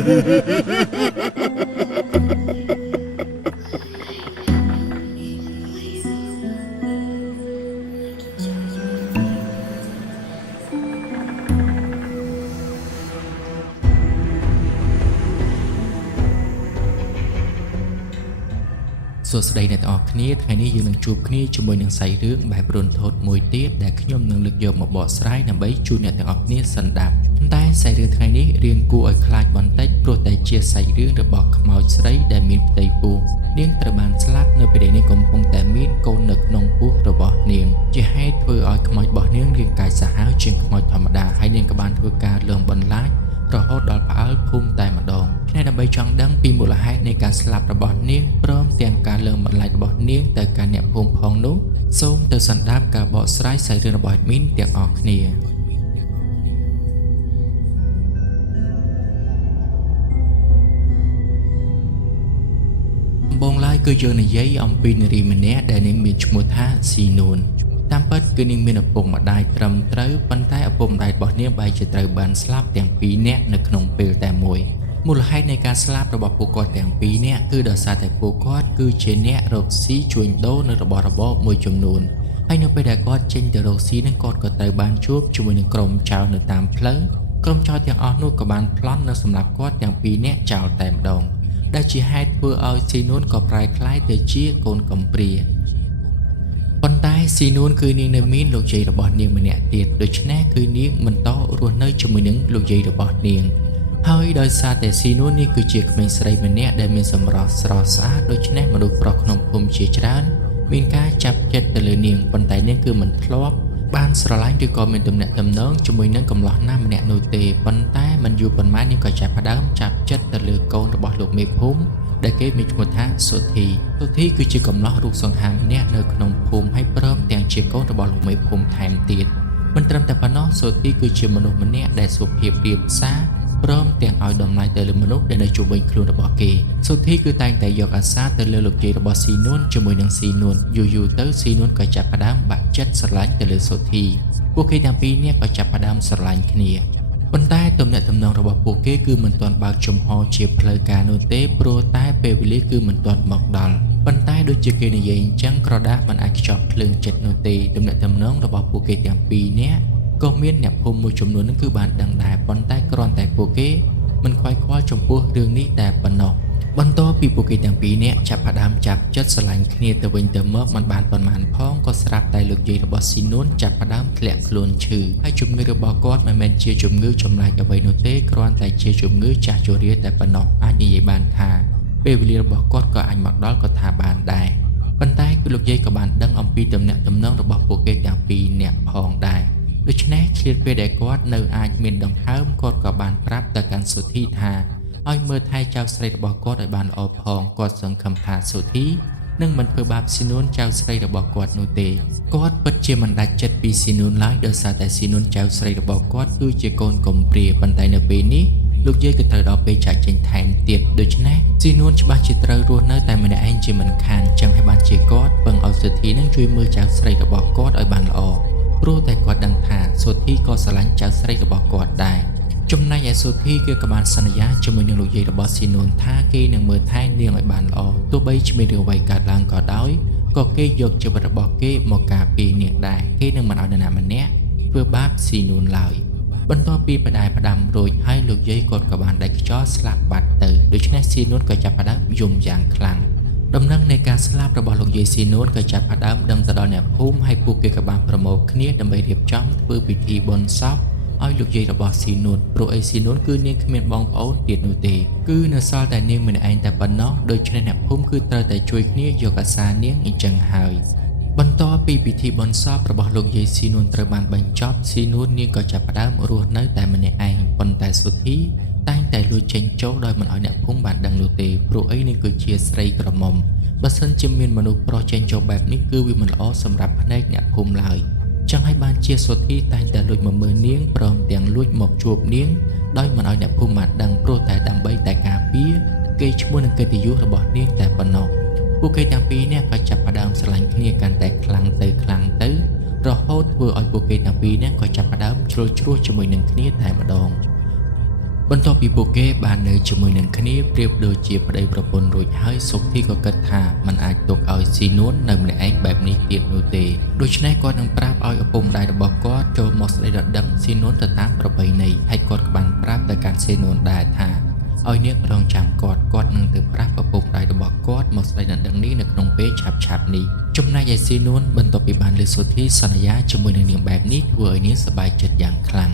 សួស្តីអ្នកទាំងអស់គ្នាថ្ងៃនេះយើងនឹងជួបគ្នាជាមួយនឹងសាច់រឿងបែបរន្ធត់មួយទៀតដែលខ្ញុំនឹងលើកយកមកបកស្រាយដើម្បីជួយអ្នកទាំងអស់គ្នាសិនដាប់តែសាច់រឿងថ្ងៃនេះរៀងគួរឲ្យខ្លាចបន្តិចព្រោះតែជាសាច់រឿងរបស់ខ្មោចស្រីដែលមានផ្ទៃពោះនាងត្រូវបានស្លាប់នៅពេលដែលនាងកំពុងតែមានកូននៅក្នុងពោះរបស់នាងជាហេតុធ្វើឲ្យខ្មោចរបស់នាងរាងកាយសាហាវជាងខ្មោចធម្មតាហើយនាងក៏បានធ្វើការលងបន្លាចរហូតដល់ផ្អើលភូមិតែម្ដងគ្នាដើម្បីចង់ដឹងពីមូលហេតុនៃការស្លាប់របស់នាងព្រមទាំងការលើងបន្លាចរបស់នាងទៅកាន់អ្នកភូមិផងនោះសូមទៅសន្តាប់ការបកស្រាយសាច់រឿងរបស់ admin ទាំងអស់គ្នាបងឡើយគឺយើងនិយាយអំពីនារីម្នាក់ដែលនាងមានឈ្មោះថាស៊ីនួនតាមពិតគឺនាងមានឪពុកម្ដាយត្រឹមត្រូវប៉ុន្តែឪពុកម្ដាយរបស់នាងបែរជាត្រូវបានស្លាប់ទាំងពីរនាក់នៅក្នុងពេលតែមួយមូលហេតុនៃការស្លាប់របស់ពួកគាត់ទាំងពីរនាក់គឺដោយសារតែពួកគាត់គឺជាអ្នករកស៊ីជួញដូរនៅរបស់របរមួយចំនួនហើយនៅពេលដែលគាត់ចេញទៅរកស៊ីនឹងគាត់ក៏ត្រូវបានជួបជាមួយនឹងក្រុមចោរនៅតាមផ្លូវក្រុមចោរទាំងអស់នោះក៏បានប្លន់នៅសម្រាប់គាត់ទាំងពីរនាក់ចោលតែម្ដងដែលជាហេតុធ្វើឲ្យស៊ីនួនក៏ប្រែក្លាយទៅជាកូនកំព្រាប៉ុន្តែស៊ីនួនគឺនាងនៅមានលោកយាយរបស់នាងម្នាក់ទៀតដូច្នេះគឺនាងបន្តរស់នៅជាមួយនឹងលោកយាយរបស់នាងហើយដោយសារតែស៊ីនួននេះគឺជាក្មេងស្រីម្នាក់ដែលមានសម្រស់ស្រស់ស្អាតដូច្នេះមនុស្សប្រុសក្នុងភូមិជាច្រើនមានការចាប់ចិត្តទៅលើនាងប៉ុន្តែនាងគឺមិនធ្លាប់បានស្រឡាញ់ឬក៏មានទំនាក់ទំនងជាមួយនឹងកំឡោះណាម្នាក់នោះទេប៉ុន្តែមិនយូរប៉ុន្មាននាងក៏ចាប់ផ្ដើមចាប់ចិត្តទៅលើកូនរបស់លោកមេភូមិដែលគេមានឈ្មោះថាសុធីគឺជាកំឡោះរូបសង្ហាម្នាក់នៅក្នុងភូមិហើយព្រមទាំងជាកូនរបស់លោកមេភូមិថែមទៀតមិនត្រឹមតែប៉ុណ្ណោះសុធីគឺជាមនុស្សម្នាក់ដែលសុភាពរាបសារព្រមទាំងឲ្យតម្លៃទៅលើមនុស្សដែលនៅជុំវិញខ្លួនរបស់គេសុធីគឺតែងតែយកអាសាទៅលើលោកយាយរបស់ស៊ីនួនជាមួយនឹងស៊ីនួនយូរទៅស៊ីនួនក៏ចាប់ផ្ដើមបាក់ចិត្តស្រឡាញ់ទៅលើសុធីពួកគេទាំងពីរនាក់ក៏ចាប់ផ្ដើមស្រឡាញ់គ្នាប៉ុន្តែទំនាក់ទំនងរបស់ពួកគេគឺមិនទាន់បើកចំហជាផ្លូវការនោះទេព្រោះតែពេលវេលាគឺមិនទាន់មកដល់ប៉ុន្តែដូចជាគេនិយាយអញ្ចឹងក្រដាសមិនអាចខ្ចប់ភ្លើងចិត្តនោះទេទំនាក់ទំនងរបស់ពួកគេទាំងពីរនាក់ក៏មានអ្នកភូមិមួយចំនួននឹងគឺបានដឹងដែរប៉ុន្តែគ្រាន់តែពួកគេមិនខ្វាយខ្វល់ចំពោះរឿងនេះតែប៉ុណ្ណោះបន្ទាប់ពីពួកគេទាំងពីរនាក់ចាប់ផ្ដើមចាប់ចិត្តស្រឡាញ់គ្នាទៅវិញទៅមកមិនបានប៉ុន្មានផងក៏ស្រាប់តែលោកយាយរបស់ស៊ីនួនចាប់ផ្ដើមធ្លាក់ខ្លួនឈឺហើយជំងឺរបស់គាត់មិនមែនជាជំងឺចម្លែកអ្វីនោះទេគ្រាន់តែជាជំងឺចាស់ជរាតែប៉ុណ្ណោះអាចនិយាយបានថាពេលវេលារបស់គាត់ក៏អាចមកដល់ក៏ថាបានដែរប៉ុន្តែគឺលោកយាយក៏បានដឹងអំពីទំនាក់ទំនងរបស់ពួកគេទាំងពីរនាក់ផងដែរដូច្នេះឆ្លៀតពេលដែលគាត់នៅអាចមានដង្ហើមគាត់ក៏បានប្រាប់ទៅកាន់សុធីថាឲ្យមើលថែចៅស្រីរបស់គាត់ឲ្យបានល្អផងគាត់សង្ឃឹមថាសុធីនឹងមិនធ្វើបាបស៊ីនួនចៅស្រីរបស់គាត់នោះទេគាត់ពិតជាមិនដាច់ចិត្តពីស៊ីនួនឡើយដោយសារតែស៊ីនួនចៅស្រីរបស់គាត់គឺជាកូនកំព្រាប៉ុន្តែនៅពេលនេះលោកយាយក៏ត្រូវដល់ពេលចាក់ចេញថែមទៀតដូច្នេះស៊ីនួនច្បាស់ជាត្រូវរស់នៅតែម្នាក់ឯងជាមិនខានចឹងឲ្យបានជាគាត់ពឹងឲ្យសុធីនឹងជួយមើលចៅស្រីរបស់គាត់ឲ្យបានល្អព្រោះតែគាត់ដឹងថាសុធីក៏ស្រឡាញ់ចៅស្រីរបស់គាត់ដែរចំណែកឯសុធីគឺក៏បានសន្យាជាមួយនឹងលោកយាយរបស់ស៊ីនួនថាគេនឹងមើលថែនាងឲ្យបានល្អទោះបីជាមានរឿងអ្វីកើតឡើងក៏ដោយក៏គេយកជីវិតរបស់គេមកការពារនាងដែរគេនឹងមិនឲ្យនរណាម្នាក់ធ្វើបាបស៊ីនួនឡើយបន្ទាប់ពីផ្ដាំរួចហើយលោកយាយគាត់ក៏បានដាច់ខ្យល់ស្លាប់បាត់ទៅដូច្នេះស៊ីនួនក៏ចាប់ផ្ដើមយំយ៉ាងខ្លាំងដំណឹងនៃការស្លាប់របស់លោកយាយស៊ីនួនក៏ចាប់ផ្ដើមដឹងទៅដល់អ្នកភូមិហើយពួកគេក៏បានប្រមូលគ្នាដើម្បីរៀបចំធ្វើពិធីបុណ្យសពឲ្យលោកយាយរបស់ស៊ីនួនព្រោះអីស៊ីនួនគឺនាងគ្មានបងប្អូនទៀតនោះទេគឺនៅសល់តែនាងម្នាក់ឯងតែប៉ុណ្ណោះដូច្នេះអ្នកភូមិគឺត្រូវតែជួយគ្នាយកអាសានាងអញ្ចឹងហើយបន្ទាប់ពីពិធីបុណ្យសពរបស់លោកយាយស៊ីនួនត្រូវបានបញ្ចប់ស៊ីនួននាងក៏ចាប់ផ្ដើមរស់នៅតែម្នាក់ឯងប៉ុន្តែសុធីតែងតែលួចចេញចូលដោយមិនឲ្យអ្នកភូមិបានដឹងនោះទេព្រោះអីនាងគឺជាស្រីក្រមុំបើសិនជាមានមនុស្សប្រុសចេញចូលបែបនេះគឺវាមិនល្អសម្រាប់ភ្នែកអ្នកភូមិឡើយចឹងហើយបានជាសុធីតែងតែលួចមកមើលនាងព្រមទាំងលួចមកជួបនាងដោយមិនឲ្យអ្នកភូមិបានដឹងព្រោះតែដើម្បីតែការពារគេឈ្មោះនឹងកិត្តិយសរបស់នាងតែប៉ុណ្ណោះពួកគេទាំងពីរនាក់ក៏ចាប់ផ្ដើមស្រឡាញ់គ្នាកាន់តែខ្លាំងទៅរហូតធ្វើឲ្យពួកគេទាំងពីរនាក់ក៏ចាប់ផ្ដើមជ្រុលជ្រួសជាមួយនឹងគ្នាតែម្ដង បន្ទាប់ពីពួកគេបាននៅជាមួយនឹងគ្នាប្រៀបដូចជាប្តីប្រពន្ធរួចហើយសុខធីក៏គិតថាมันអាចទុកឲ្យស៊ីនួននៅម្នាក់ឯងបែបនេះទៀតនោះទេដូច្នេះគាត់នឹងប្រាប់ឲ្យឪពុកម្ដាយរបស់គាត់ចូលមកស្ដីដណ្ដឹងស៊ីនួនទៅតាមប្រពៃណីហើយគាត់ក៏បានប្រាប់ទៅកាន់ស៊ីនួនដែរថាឲ្យនាងរងចាំគាត់នឹងទៅប្រាប់ឪពុកម្ដាយរបស់គាត់មកស្ដីដណ្ដឹងនេះនៅក្នុងពេលឆាប់នេះចំណែកឯស៊ីនួនបន្ទាប់ពីបានលើសុទ្ធីសន្យាជាមួយនឹងនាងបែបនេះធ្វើឲ្យនាងសប្បាយចិត្តយ៉ាងខ្លាំង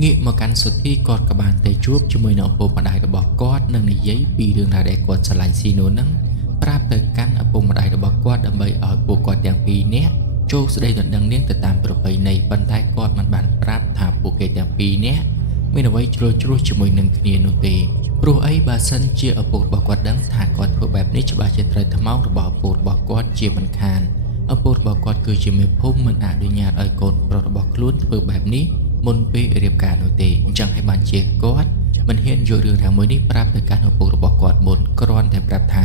ងាកមកកាន់សុទ្ធីគាត់ក៏បានទៅជួបជាមួយនឹងឪពុកម្ដាយរបស់គាត់និងនិយាយពីរឿងរ៉ាវដែលគាត់ឆ្លាញ់ស៊ីនូននឹងប្រាប់ទៅកាន់ឪពុកម្ដាយរបស់គាត់ដើម្បីឲ្យពួកគាត់ទាំងពីរនាក់ចូលស្ដីដណ្ដឹងនាងទៅតាមប្រពៃណីប៉ុន្តែគាត់មិនបានប្រាប់ថាពួកគេទាំងពីរនាក់មានអ្វីជ្រុលជ្រោះជាមួយនឹងគ្នានោះទេព្រោះអីបើសិនជាឪពុករបស់គាត់ដឹងថាគាត់ធ្វើបែបនេះច្បាស់ជាត្រូវថ្មោងរបស់ឪពុករបស់គាត់ជាមិនខានឪពុករបស់គាត់គឺជាមេភូមិមិនអនុញ្ញាតឲ្យកូនប្រុសរបស់ខ្លួនធ្វើបែបនេះមុនពេលរៀបការនោះទេអញ្ចឹងហើយបានជាគាត់មិនហ៊ានយករឿងរ៉ាវមួយនេះប្រាប់ទៅកាន់ឪពុករបស់គាត់មុនគ្រាន់តែប្រាប់ថា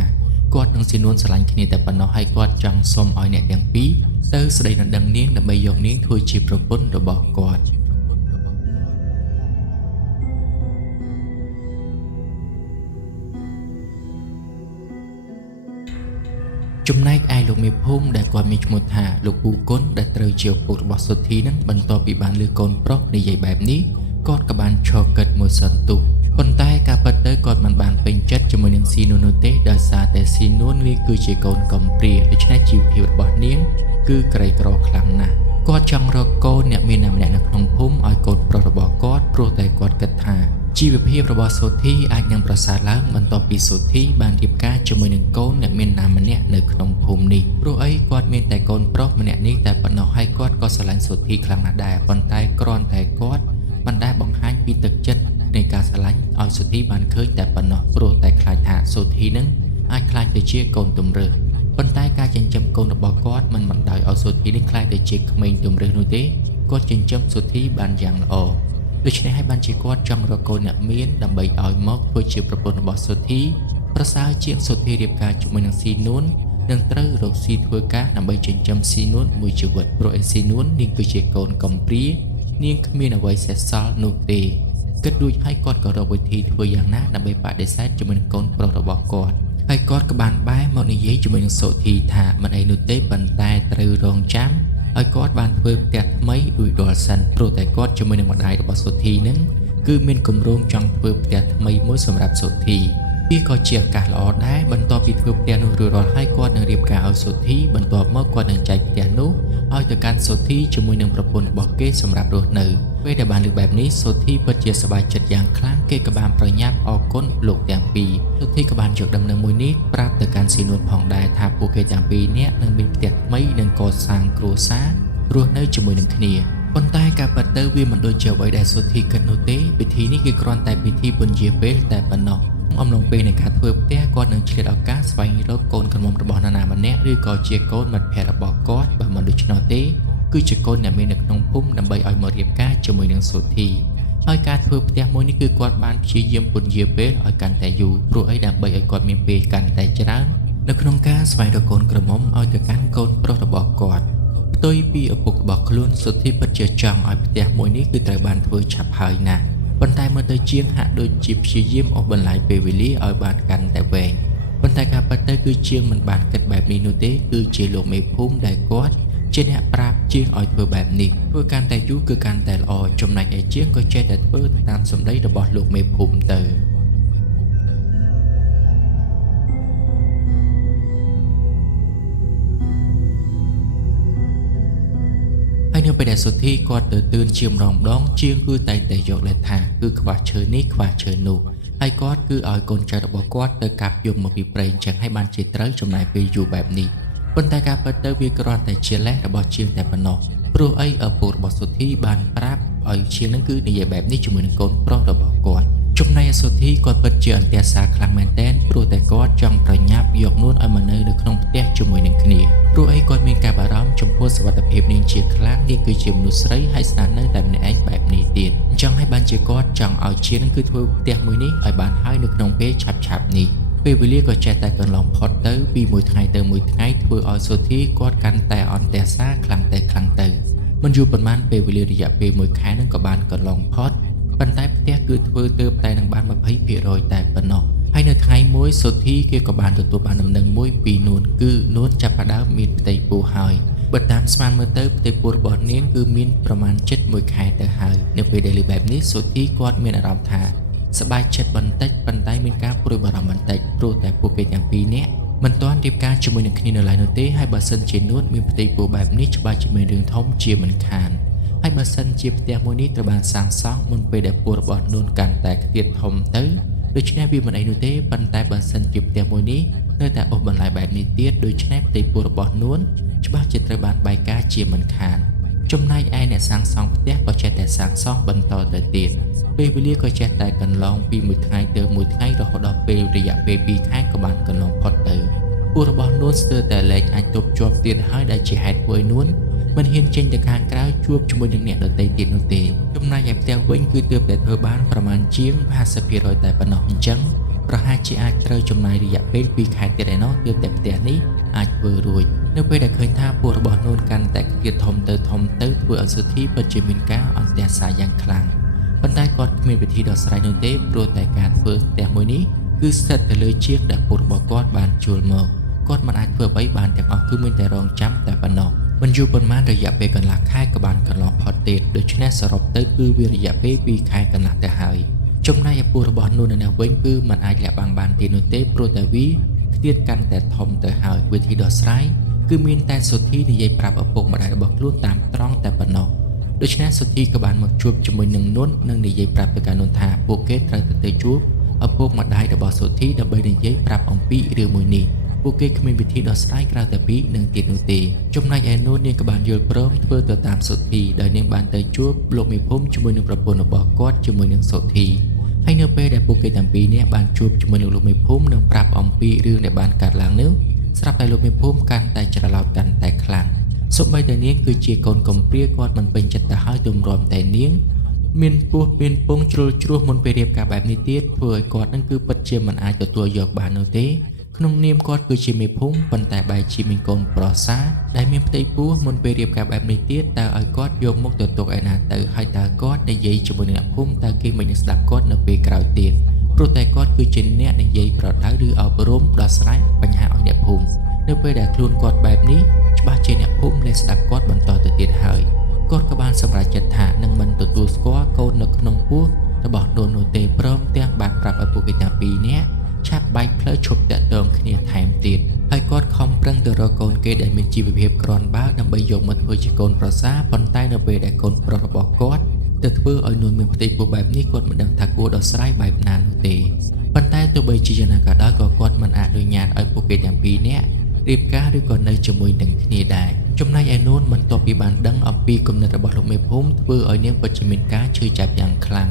គាត់នឹងស៊ីនួនស្រឡាញ់គ្នាតែប៉ុណ្ណោះហើយគាត់ចង់សុំឲ្យអ្នកទាំងពីរទៅស្ដីដណ្ដឹងនាងដើម្បីយកនាងធ្វើជាប្រពន្ធរបស់គាត់ចំណែកឯលោកមេភូមិដែលគាត់មានឈ្មោះថាលោកពូគុណដែលត្រូវជាឪពុករបស់សុទ្ធីនឹងបន្ទាប់ពីបានលើកូនប្រុសនិយាយបែបនេះគាត់ក៏បានឈរគិតមួយសន្ទុះប៉ុន្តែការពិតទៅគាត់មិនបានពេញចិត្តជាមួយនឹងស៊ីនូននោះទេដោយសារតែស៊ីនូនវាគឺជាកូនកំព្រាដូច្នេះជីវភាពរបស់នាងគឺក្រីក្រខ្លាំងណាស់គាត់ចង់រកកូនអ្នកមានម្នាក់នៅក្នុងភូមិឲ្យកូនប្រុសរបស់គាត់ព្រោះតែគាត់គិតថាជីវភាពរបស់សុទ្ធីអាចនឹងប្រសើរឡើងបន្ទាប់ពីសុទ្ធីបានរៀបការជាមួយនឹងកូនអ្នកមានណាម្នាក់នៅក្នុងភូមិនេះព្រោះអីគាត់មានតែកូនប្រុសម្នាក់នេះតែប៉ុណ្ណោះហើយគាត់ក៏ស្រឡាញ់សុទ្ធីខ្លាំងណាស់ដែរប៉ុន្តែគ្រាន់តែគាត់មិនដែលបង្ហាញពីទឹកចិត្តនៃការស្រឡាញ់ឲ្យសុទ្ធីបានឃើញតែប៉ុណ្ណោះព្រោះតែខ្លាចថាសុទ្ធីនឹងអាចខ្លាចទៅជាកូនទំរើសប៉ុន្តែការចិញ្ចឹមកូនរបស់គាត់មិនបណ្ដោយឲ្យសុទ្ធីនេះខ្លាចទៅជាក្មេងទំរើសនោះទេគាត់ចិញ្ចឹមសុទ្ធីបានយ៉ាងល្អដូច្នេះហើយបានជាគាត់ចង់រកកូនអ្នកមានដើម្បីឲ្យមកធ្វើជាប្រពន្ធរបស់សុទ្ធីប្រសើរជាងសុទ្ធីរៀបការជាមួយនឹងស៊ីនួននឹងត្រូវរកស៊ីធ្វើការដើម្បីចិញ្ចឹមស៊ីនួនមួយជីវិតព្រោះឯស៊ីនួននាងគឺជាកូនកំព្រានាងគ្មានអ្វីសេសសល់នោះទេគិតរួចហើយគាត់ក៏រកវិធីធ្វើយ៉ាងណាដើម្បីបដិសេធជាមួយនឹងកូនប្រុសរបស់គាត់ហើយគាត់ក៏បានបែរមកនិយាយជាមួយនឹងសុទ្ធីថាមិនអីនោះទេប៉ុន្តែត្រូវរងចាំឲ្យគាត់បានធ្វើផ្ទះថ្មីរួចរាល់សិនព្រោះតែគាត់ជាមួយនឹងម្ដាយរបស់សុទ្ធីនឹងគឺមានគម្រោងចង់ធ្វើផ្ទះថ្មីមួយសម្រាប់សុទ្ធីវាក៏ជាឱកាសល្អដែរបន្ទាប់ពីធ្វើផ្ទះនោះរួចរាល់ហើយគាត់នឹងរៀបការឲ្យសុទ្ធីបន្ទាប់មកគាត់នឹងចែកផ្ទះនោះឲ្យទៅកាន់សុទ្ធីជាមួយនឹងប្រពន្ធរបស់គេសម្រាប់រស់នៅពេលដែលបានលើកបែបនេះសុទ្ធីពិតជាសប្បាយចិត្តយ៉ាងខ្លាំងគេក៏បានប្រញាប់អរគុណលោកទាំងពីរសុទ្ធីក៏បានយកដំណឹងមួយនេះប្រាប់ទៅកាន់ស៊ីនួនផងដែរថាពួកគេទាំងពីរនាក់នឹងមានផ្ទះថ្មីនិងកសាងគ្រួសាររស់នៅជាមួយនឹងគ្នាប៉ុន្តែការពិតទៅវាមិនដូចជាអ្វីដែលសុទ្ធីគិតនោះទេពិធីនេះគឺគ្រាន់តែពិធីពន្យាពេលតែប៉ុណ្ណោះអំឡុងពេលនៃការធ្វើផ្ទះគាត់នឹងឆ្លៀតឱកាសស្វែងរកកូនក្រមុំរបស់នរណាម្នាក់ឬក៏ជាកូនមិត្តភក្តិរបស់គាត់បើមិនដូច្នោះទេគឺជាកូនអ្នកមាននៅក្នុងភូមិដើម្បីឲ្យមករៀបការជាមួយនឹងសុទ្ធីហើយការធ្វើផ្ទះមួយនេះគឺគាត់បានព្យាយាមពន្យាពេលឲ្យកាន់តែយូរព្រោះអីដើម្បីឲ្យគាត់មានពេលកាន់តែច្រើននៅក្នុងការស្វែងរកកូនក្រមុំឲ្យទៅកាន់កូនប្រុសរបស់គាត់ផ្ទុយពីឪពុករបស់ខ្លួនសុទ្ធីពិតជាចង់ឲ្យផ្ទះមួយនេះគឺត្រូវបានធ្វើឆាប់ហើយណាស់ប៉ុន្តែមើលទៅជាងហាក់ដូចជាព្យាយាមអូសបន្លាយពេលវេលាឲ្យបានកាន់តែវែងប៉ុន្តែការពិតទៅគឺជាងមិនបានគិតបែបនេះនោះទេគឺជាលោកមេភូមិដែលគាត់ជាអ្នកប្រាប់ជាងឲ្យធ្វើបែបនេះធ្វើកាន់តែយូរគឺកាន់តែល្អចំណែកឯជាងក៏ចេះតែធ្វើតាមសម្ដីរបស់លោកមេភូមិទៅហើយនៅពេលដែលសុទ្ធីគាត់ទៅទឿនជាម្ដងជាងគឺតែងតែយកលេសថាគឺខ្វះឈើនេះខ្វះឈើនោះហើយគាត់គឺឲ្យកូនចៅរបស់គាត់ទៅកាប់យកមកពីព្រៃអញ្ចឹងហើយបានជាត្រូវចំណាយពេលយូរបែបនេះប៉ុន្តែការពិតទៅវាគ្រាន់តែជាលេសរបស់ជាងតែប៉ុណ្ណោះព្រោះអីឪពុករបស់សុទ្ធីបានប្រាប់ឲ្យជាងនឹងគឺនិយាយបែបនេះជាមួយនឹងកូនប្រុសរបស់គាត់ចំណែកសុទ្ធីគាត់ពិតជាអន្ទះសារខ្លាំងមែនទែនព្រោះតែគាត់ចង់ប្រញាប់យកនួនឲ្យមកនៅក្នុងផ្ទះជាមួយនឹងគ្នាព្រោះអីគាត់មានការបារម្ភចំពោះសុវត្ថិភាពនាងជាខ្លាំងនាងគឺជាមនុស្សស្រីហើយស្នាក់នៅតែម្នាក់ឯងបែបនេះទៀតអញ្ចឹងហើយបានជាគាត់ចង់ឲ្យជាងនឹងគឺធ្វើផ្ទះមួយនេះឲ្យបានហើយនៅក្នុងពេលឆាប់នេះពេលវេលាក៏ចេះតែកន្លងផុតទៅពីមួយថ្ងៃទៅមួយថ្ងៃធ្វើឲ្យសុទ្ធីគាត់កាន់តែអន្ទះសារខ្លាំងទៅមិនយូរប៉ុន្មានពេលវេលារយៈពេល1ខែនឹងក៏បានកន្លងផុត ប៉ុន្តែផ្ទះគឺធ្វើទៅតែនឹងបាន 20% តែប៉ុណ្ណោះហើយនៅថ្ងៃមួយសុធីគេក៏បានទទួលបានដំណឹងមួយពីនួនគឺនួនចាប់ផ្ដើមមានផ្ទៃពោះហើយបើតាមស្មានមើលទៅផ្ទៃពោះរបស់នាងគឺមានប្រមាណជិត1ខែទៅហើយនៅពេលដែលឮបែបនេះសុធីគាត់មានអារម្មណ៍ថាសប្បាយចិត្តបន្តិចប៉ុន្តែមានការព្រួយបារម្ភបន្តិចព្រោះតែពួកគេទាំងពីរនាក់មិនទាន់រៀបការជាមួយនឹងគ្នានៅឡើយនោះទេហើយបើសិនជានួនមានផ្ទៃពោះបែបនេះច្បាស់ជាមានរឿងធំជាមិនខានហើយបើសិនជាផ្ទះមួយនេះត្រូវបានសាងសង់មុនពេលដែលពោះរបស់នួនកាន់តែខ្ទាតធំទៅដូច្នេះវាមិនអីនោះទេប៉ុន្តែបើសិនជាផ្ទះមួយនេះនៅតែអូសបន្លាយបែបនេះទៀតដូច្នេះផ្ទៃពោះរបស់នួនច្បាស់ជាត្រូវបានបែកការជាមិនខានចំណែកឯអ្នកសាងសង់ផ្ទះក៏ចេះតែសាងសង់បន្តទៅទៀតពេលវេលាក៏ចេះតែកន្លងពីមួយថ្ងៃទៅមួយថ្ងៃរហូតដល់ពេលរយៈពេល2ខែក៏បានកន្លងផុតទៅពោះរបស់នួនស្ទើរតែលែងអាចទប់ជាប់ទៀតហើយដែលជាហេតុធ្វើឲ្យនួនមិនហ៊ានចេញទៅខាងក្រៅជួបជាមួយនឹងអ្នកដទៃទៀតនោះទេចំណែកឯផ្ទះវិញគឺទើបតែធ្វើបានប្រមាណជាង 50% តែប៉ុណ្ណោះអញ្ចឹងប្រហែលជាអាចត្រូវចំណាយរយៈពេល2ខែទៀតឯណោះទើបតែផ្ទះនេះអាចធ្វើរួចនៅពេលដែលឃើញថាពោះរបស់នួនកាន់តែខ្ទាតធំទៅធ្វើឲ្យសុធីពិតជាមានការអន្ទះសារយ៉ាងខ្លាំងប៉ុន្តែគាត់គ្មានវិធីដោះស្រាយនោះទេព្រោះតែការធ្វើផ្ទះមួយនេះគឺស្ថិតទៅលើជាងដែលពោះរបស់គាត់បានជួលមកគាត់មិនអាចធ្វើអ្វីបានទាំងអស់គឺមានតែរងចាំតែប៉ុណ្ណោះមិនយូរប៉ុន្មានរយៈពេលកន្លះខែក៏បានកន្លងផុតទៀតដូច្នេះសរុបទៅគឺវារយៈពេល2ខែកន្លះទៅហើយចំណែកឯពោះរបស់នួននៅវិញគឺมันអាចលាក់បាំងបានទៀតនោះទេព្រោះតែវាខ្ទាតកាន់តែធំទៅហើយវិធីដោះស្រាយគឺមានតែសុធីនិយាយប្រាប់ឪពុកម្ដាយរបស់ខ្លួនតាមត្រង់តែប៉ុណ្ណោះដូច្នេះសុធីក៏បានមកជួបជាមួយនឹងនួននិងនិយាយប្រាប់ទៅកាន់នួនថាពួកគេត្រូវទៅជួបឪពុកម្ដាយរបស់សុធីដើម្បីនិយាយប្រាប់អំពីរឿងមួយនេះពួកគេគ្មានវិធីដោះស្រាយក្រៅតែពីនឹងទៀតនោះទេចំណែកឯនួននាងក៏បានយល់ព្រមធ្វើទៅតាមសុធីដោយនាងបានទៅជួបលោកមេភូមិជាមួយនឹងប្រពន្ធរបស់គាត់ជាមួយនឹងសុធីហើយនៅពេលដែលពួកគេទាំងពីរនាក់បានជួបជាមួយនឹងលោកមេភូមិនិងប្រាប់អំពីរឿងដែលបានកើតឡើងនោះស្រាប់តែលោកមេភូមិកាន់តែច្រឡោតកាន់តែខ្លាំងសូម្បីតែនាងគឺជាកូនកំព្រាគាត់មិនពេញចិត្តទៅហើយទម្រាំតែនាងមានពោះមានពងជ្រុលជ្រោះមុនពេលរៀបការបែបនេះទៀតធ្វើឲ្យគាត់នឹងគឺពិតជាមិនអាចទទួលយកបាននោះទេក្នុងនាមគាត់គឺជាមេភូមិប៉ុន្តែបែរជាមានកូនប្រុសសាដែលមានផ្ទៃពោះមុនពេលរៀបការបែបនេះទៀតតើឲ្យគាត់យកមុខទៅទុកឯណាទៅហើយតើគាត់និយាយជាមួយនឹងអ្នកភូមិតើគេមិននឹងស្ដាប់គាត់នៅពេលក្រោយទៀតព្រោះតែគាត់គឺជាអ្នកនិយាយប្រដៅឬអប់រំដោះស្រាយបញ្ហាឲ្យអ្នកភូមិនៅពេលដែលខ្លួនគាត់បែបនេះច្បាស់ជាអ្នកភូមិលែងស្ដាប់គាត់បន្តទៅទៀតហើយគាត់ក៏បានសម្រេចចិត្តថានឹងមិនទទួលស្គាល់កូននៅក្នុងពោះរបស់នួននោះទេព្រមទាំងបានប្រាប់ឲ្យពួកគេទាំងពីរនាក់ឆាប់បែកផ្លូវឈប់តាក់ទងគ្នាថែមទៀតហើយគាត់ខំប្រឹងទៅរកកូនគេដែលមានជីវភាពក្រាន់បើដើម្បីយកមកធ្វើជាកូនប្រសាប៉ុន្តែនៅពេលដែលកូនប្រុសរបស់គាត់ទៅធ្វើឲ្យនួនមានផ្ទៃពោះបែបនេះគាត់មិនដឹងថាគួរដោះស្រាយបែបណានោះទេប៉ុន្តែទោះបីជាយ៉ាងណាក៏ដោយក៏គាត់មិនអនុញ្ញាតឲ្យពួកគេទាំងពីរនាក់រៀបការឬក៏នៅជាមួយនឹងគ្នាដែរចំណែកឯនួនបន្ទាប់ពីបានដឹងអំពីគំនិតរបស់លោកមេភូមិធ្វើឲ្យនាងពិតជាមានការឈឺចាប់យ៉ាងខ្លាំង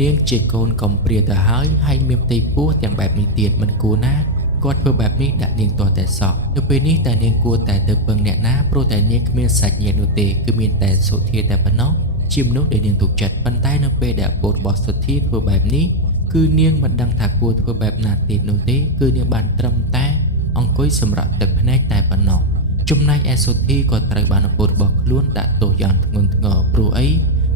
នាងជាកូនកំព្រាទៅហើយមានផ្ទៃពោះទាំងបែបនេះទៀតមិនគួរណាគាត់ធ្វើបែបនេះដាក់នាងទាស់តែសោះនៅពេលនេះតែនាងគួរតែទៅពឹងអ្នកណាព្រោះតែនាងគ្មានសាច់ញាតិនោះទេគឺមានតែសុធាតែប៉ុណ្ណោះជាមនុស្សដែលនាងទុកចិត្តប៉ុន្តែនៅពេលដែលឪពុករបស់សុធាធ្វើបែបនេះគឺនាងមិនដឹងថាគួរធ្វើបែបណាទៀតនោះទេគឺនាងបានត្រឹមតែអង្គុយសម្រាកទឹកភ្នែកតែប៉ុណ្ណោះចំណែកឯសុធីក៏ត្រូវបានឪពុករបស់ខ្លួនដាក់ទោសយ៉ាងធ្ងន់ធ្ងរព្រោះអី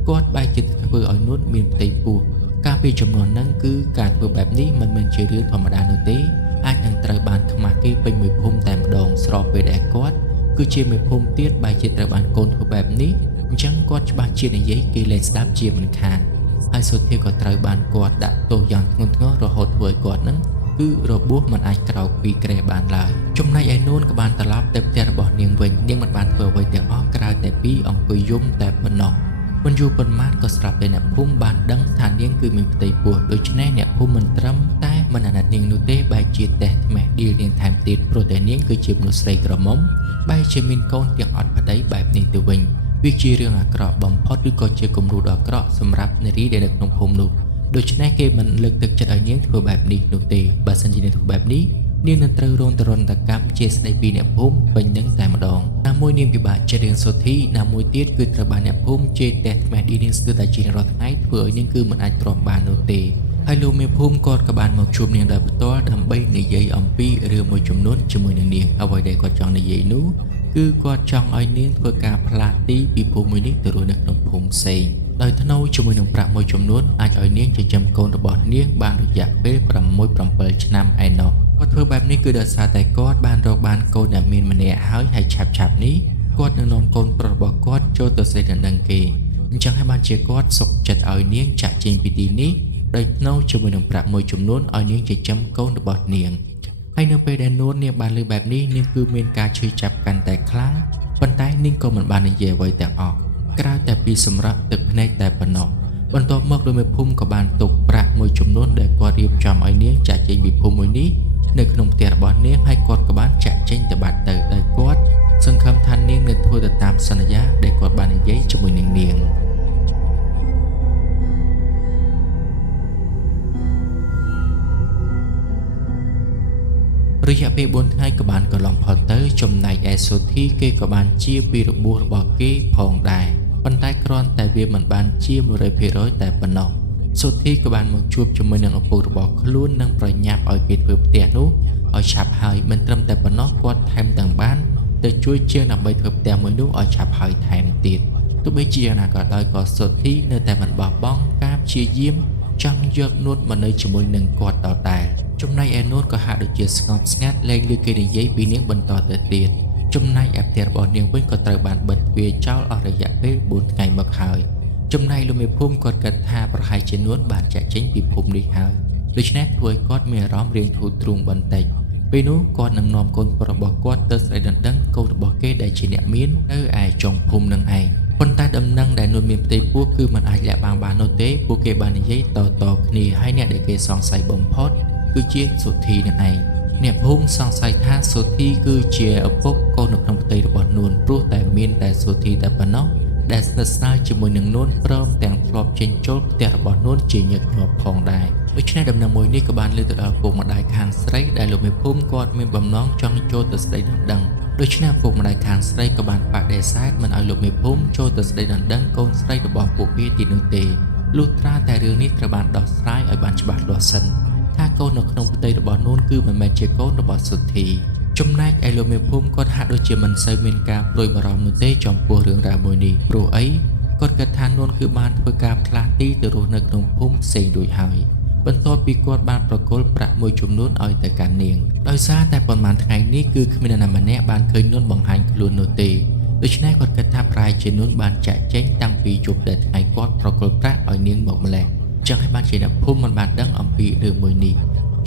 គាត់បែរជាធ្វើឲ្យនួនមានផ្ទៃពោះកាលពីចំនួនហ្នឹងគឺការធ្វើបែបនេះមិនមែនជារឿងធម្មតានោះទេអាចនឹងត្រូវបានខ្មាស់គេពេញមួយភូមិតែម្ដងស្របពេលដែលគាត់គឺជាមេភូមិទៀតបែរជាត្រូវបានកូនធ្វើបែបនេះអញ្ចឹងគាត់ច្បាស់ជានិយាយគេលែងស្ដាប់ជាមិនខានហើយសុធាក៏ត្រូវបានគាត់ដាក់ទោសយ៉ាងធ្ងន់ធ្ងររហូតធ្វើឲ្យគាត់ហ្នឹងគឺរបួសមិនអាចក្រោកពីគ្រែបានឡើយចំណែកឯនួនក៏បានត្រឡប់ទៅផ្ទះរបស់នាងវិញនាងមិនបានធ្វើអ្វីទាំងអស់ក្រៅតែពីអង្គុយយំតែប៉ុណ្ណោះមិនយូរប៉ុន្មានក៏ស្រាប់តែអ្នកភូមិបានដឹងថានាងគឺមានផ្ទៃពោះដូច្នេះអ្នកភូមិមិនត្រឹមតែមិនអាណិតនាងនោះទេបែរជាតេះថ្មេះឌីលនាងថែមទៀតព្រោះតែនាងគឺជាមនុស្សស្រីក្រមុំបែរជាមានកូនទាំងអត់ប្តីបែបនេះទៅវិញវាជារឿងអាក្រក់បំផុតឬក៏ជាគំរូដ៏អាក្រក់សម្រាប់នារីដែលនៅក្នុងភូមិនោះដូច្នេះគេមិនលើកទឹកចិត្តឲ្យនាងធ្វើបែបនេះនោះទេបើសិនជានាងធ្វើបែបនេះនាងនឹងត្រូវរងទរណកម្មជាស្ដីពីអ្នកភូមិពេញនឹងតែម្ដងណាមួយនាងពិបាកចិត្តរឿងសុធីណាមួយទៀតគឺត្រូវបានអ្នកភូមិជេរតេះថ្មេះឌីនាងស្ទើរតែជារាល់ថ្ងៃធ្វើឲ្យនាងគឺមិនអាចទ្រាំបាននោះទេហើយលោកមេភូមិគាត់ក៏បានមកជួបនាងដោយផ្ទាល់ដើម្បីនិយាយអំពីរឿងមួយចំនួនជាមួយនឹងនាងអ្វីដែលគាត់ចង់និយាយនោះគឺគាត់ចង់ឲ្យនាងធ្វើការផ្លាស់ទីពីភូមិមួយនេះទៅរស់នៅក្នុងភូមិផ្សេង ដោយធ្នូជាមួយនឹងប្រាក់មួយចំនួនអាចឲ្យនាងចិញ្ចឹមកូនរបស់នាងបានរយៈពេល6-7 ឆ្នាំឯណោះគាត់ធ្វើបែបនេះគឺដោយសារតែគាត់បានរកបានកូនដែលមានម្នាក់ហើយឆាប់នេះគាត់នឹងនាំកូនប្រុសរបស់គាត់ចូលទៅស្រីដណ្ដឹងគេអញ្ចឹងហើយបានជាគាត់សុខចិត្តឲ្យនាងចាក់ចេញពីទីនេះដោយធ្នូជាមួយនឹងប្រាក់មួយចំនួនឲ្យនាងចិញ្ចឹមកូនរបស់នាងហើយនៅពេលដែលនួននាងបានលើបែបនេះនាងគឺមានការឈឺចាប់កាន់តែខ្លាំងប៉ុន្តែនាងក៏មិនបាននិយាយអ្វីទាំងអស់ក្រៅតែពីសម្រាប់ទឹកភ្នែកតែប៉ុណ្ណោះបន្ទាប់មកលោកមេភូមិក៏បានទុកប្រាក់មួយចំនួនដែលគាត់រៀបចំឲ្យនាងចាក់ចេញពីភូមិមួយនេះនៅក្នុងផ្ទះរបស់នាងហើយគាត់ក៏បានចាក់ចេញទៅបាត់ទៅដោយគាត់សង្ឃឹមថានាងនឹងធ្វើទៅតាមសន្យាដែលគាត់បាននិយាយជាមួយនឹងនាងរយៈពេល4ថ្ងៃក៏បានកន្លងផុតទៅចំណែកឯសូធីគេក៏បានជាពីរបួសរបស់គេផងដែរប៉ុន្តែគ្រាន់តែវាមិនបានជា 100% តែប៉ុណ្ណោះសូធីក៏បានមកជួបជាមួយនឹងឪពុករបស់ខ្លួននិងប្រញាប់ឲ្យគេធ្វើផ្ទះនោះឲ្យឆាប់ហើយមិនត្រឹមតែប៉ុណ្ណោះគាត់ថែមទាំងបានទៅជួយជាងដើម្បីធ្វើផ្ទះមួយនោះឲ្យឆាប់ហើយថែមទៀតទោះបីជាយ៉ាងណាក៏ដោយក៏សូធីនៅតែមិនបោះបង់ការព្យាយាមចង់យកនួនមកនៅជាមួយនឹងគាត់ដដែលចំណែកឯនួនក៏ហាក់ដូចជាស្ងប់ស្ងាត់លែងឮគេនិយាយពីនាងបន្តទៅទៀតចំណែកឯផ្ទះរបស់នាងវិញក៏ត្រូវបានបិទទ្វារចោលអស់រយៈពេល4ថ្ងៃមកហើយចំណែកលោកមេភូមិគាត់គិតថាប្រហែលជានួនបានចាក់ចេញពីភូមិនេះហើយដូច្នេះធ្វើឲ្យគាត់មានអារម្មណ៍រៀងធូរទ្រូងបន្តិចពេលនោះគាត់នឹងនាំកូនប្រុសរបស់គាត់ទៅស្រីដណ្ដឹងកូនរបស់គេដែលជាអ្នកមាននៅឯចុងភូមិនឹងឯងប៉ុន្តែដំណឹងដែលនួនមានផ្ទៃពោះគឺមិនអាចលាក់បាំងបាននោះទេពួកគេបាននិយាយតគ្នាហើយអ្នកដែលគេសង្ស័យបំផុតគឺជាសូធីនឹងឯងអ្នកភូមិសង្ស័យថាសូធីគឺជាឪពុកកូននៅក្នុងផ្ទៃរបស់នួនព្រោះតែមានតែសូធីតែប៉ុណ្ណោះដែលស្និទ្ធស្នាលជាមួយនឹងនួនព្រមទាំងធ្លាប់ចេញចូលផ្ទះរបស់នួនជាញឹកញាប់ផងដែរដូច្នេះដំណឹងមួយនេះក៏បានលើកទៅដល់ពុកម្ដាយខាងស្រីដែលលោកមេភូមិគាត់មានបំណងចង់ចូលទៅស្ដីដណ្ដឹងដូច្នេះពុកម្ដាយខាងស្រីក៏បានបដិសេធមិនឲ្យលោកមេភូមិចូលទៅស្ដីដណ្ដឹងកូនស្រីរបស់ពួកគេទីនោះទេលុះត្រាតែរឿងនេះត្រូវបានដោះស្រាយឲ្យបានច្បាស់លាស់សិនថាកូននៅក្នុងផ្ទៃរបស់នួនគឺមិនមែនជាកូនរបស់សុធីចំណែកឯលោកមេភូមិគាត់ហាក់ដូចជាមិនសូវមានការព្រួយបារម្ភនោះទេចំពោះរឿងរ៉ាវមួយនេះព្រោះអីគាត់គិតថានួនគឺបានធ្វើការផ្លាស់ទីទៅរស់នៅក្នុងភូមិផ្សេងរួចហើយបន្ទាប់ពីគាត់បានប្រគល់ប្រាក់មួយចំនួនឲ្យទៅកាន់នាងដោយសារតែប៉ុន្មានថ្ងៃនេះគឺគ្មាននរណាម្នាក់បានឃើញនួនបង្ហាញខ្លួននោះទេដូច្នេះគាត់គិតថាប្រហែលជានួនបានចាក់ចេញតាំងពីយប់ដែលថ្ងៃគាត់ប្រគល់ប្រាក់ឲ្យនាងមកម្លេះចឹងហើយបានជាអ្នកភូមិមិនបានដឹងអំពីរឿងមួយនេះ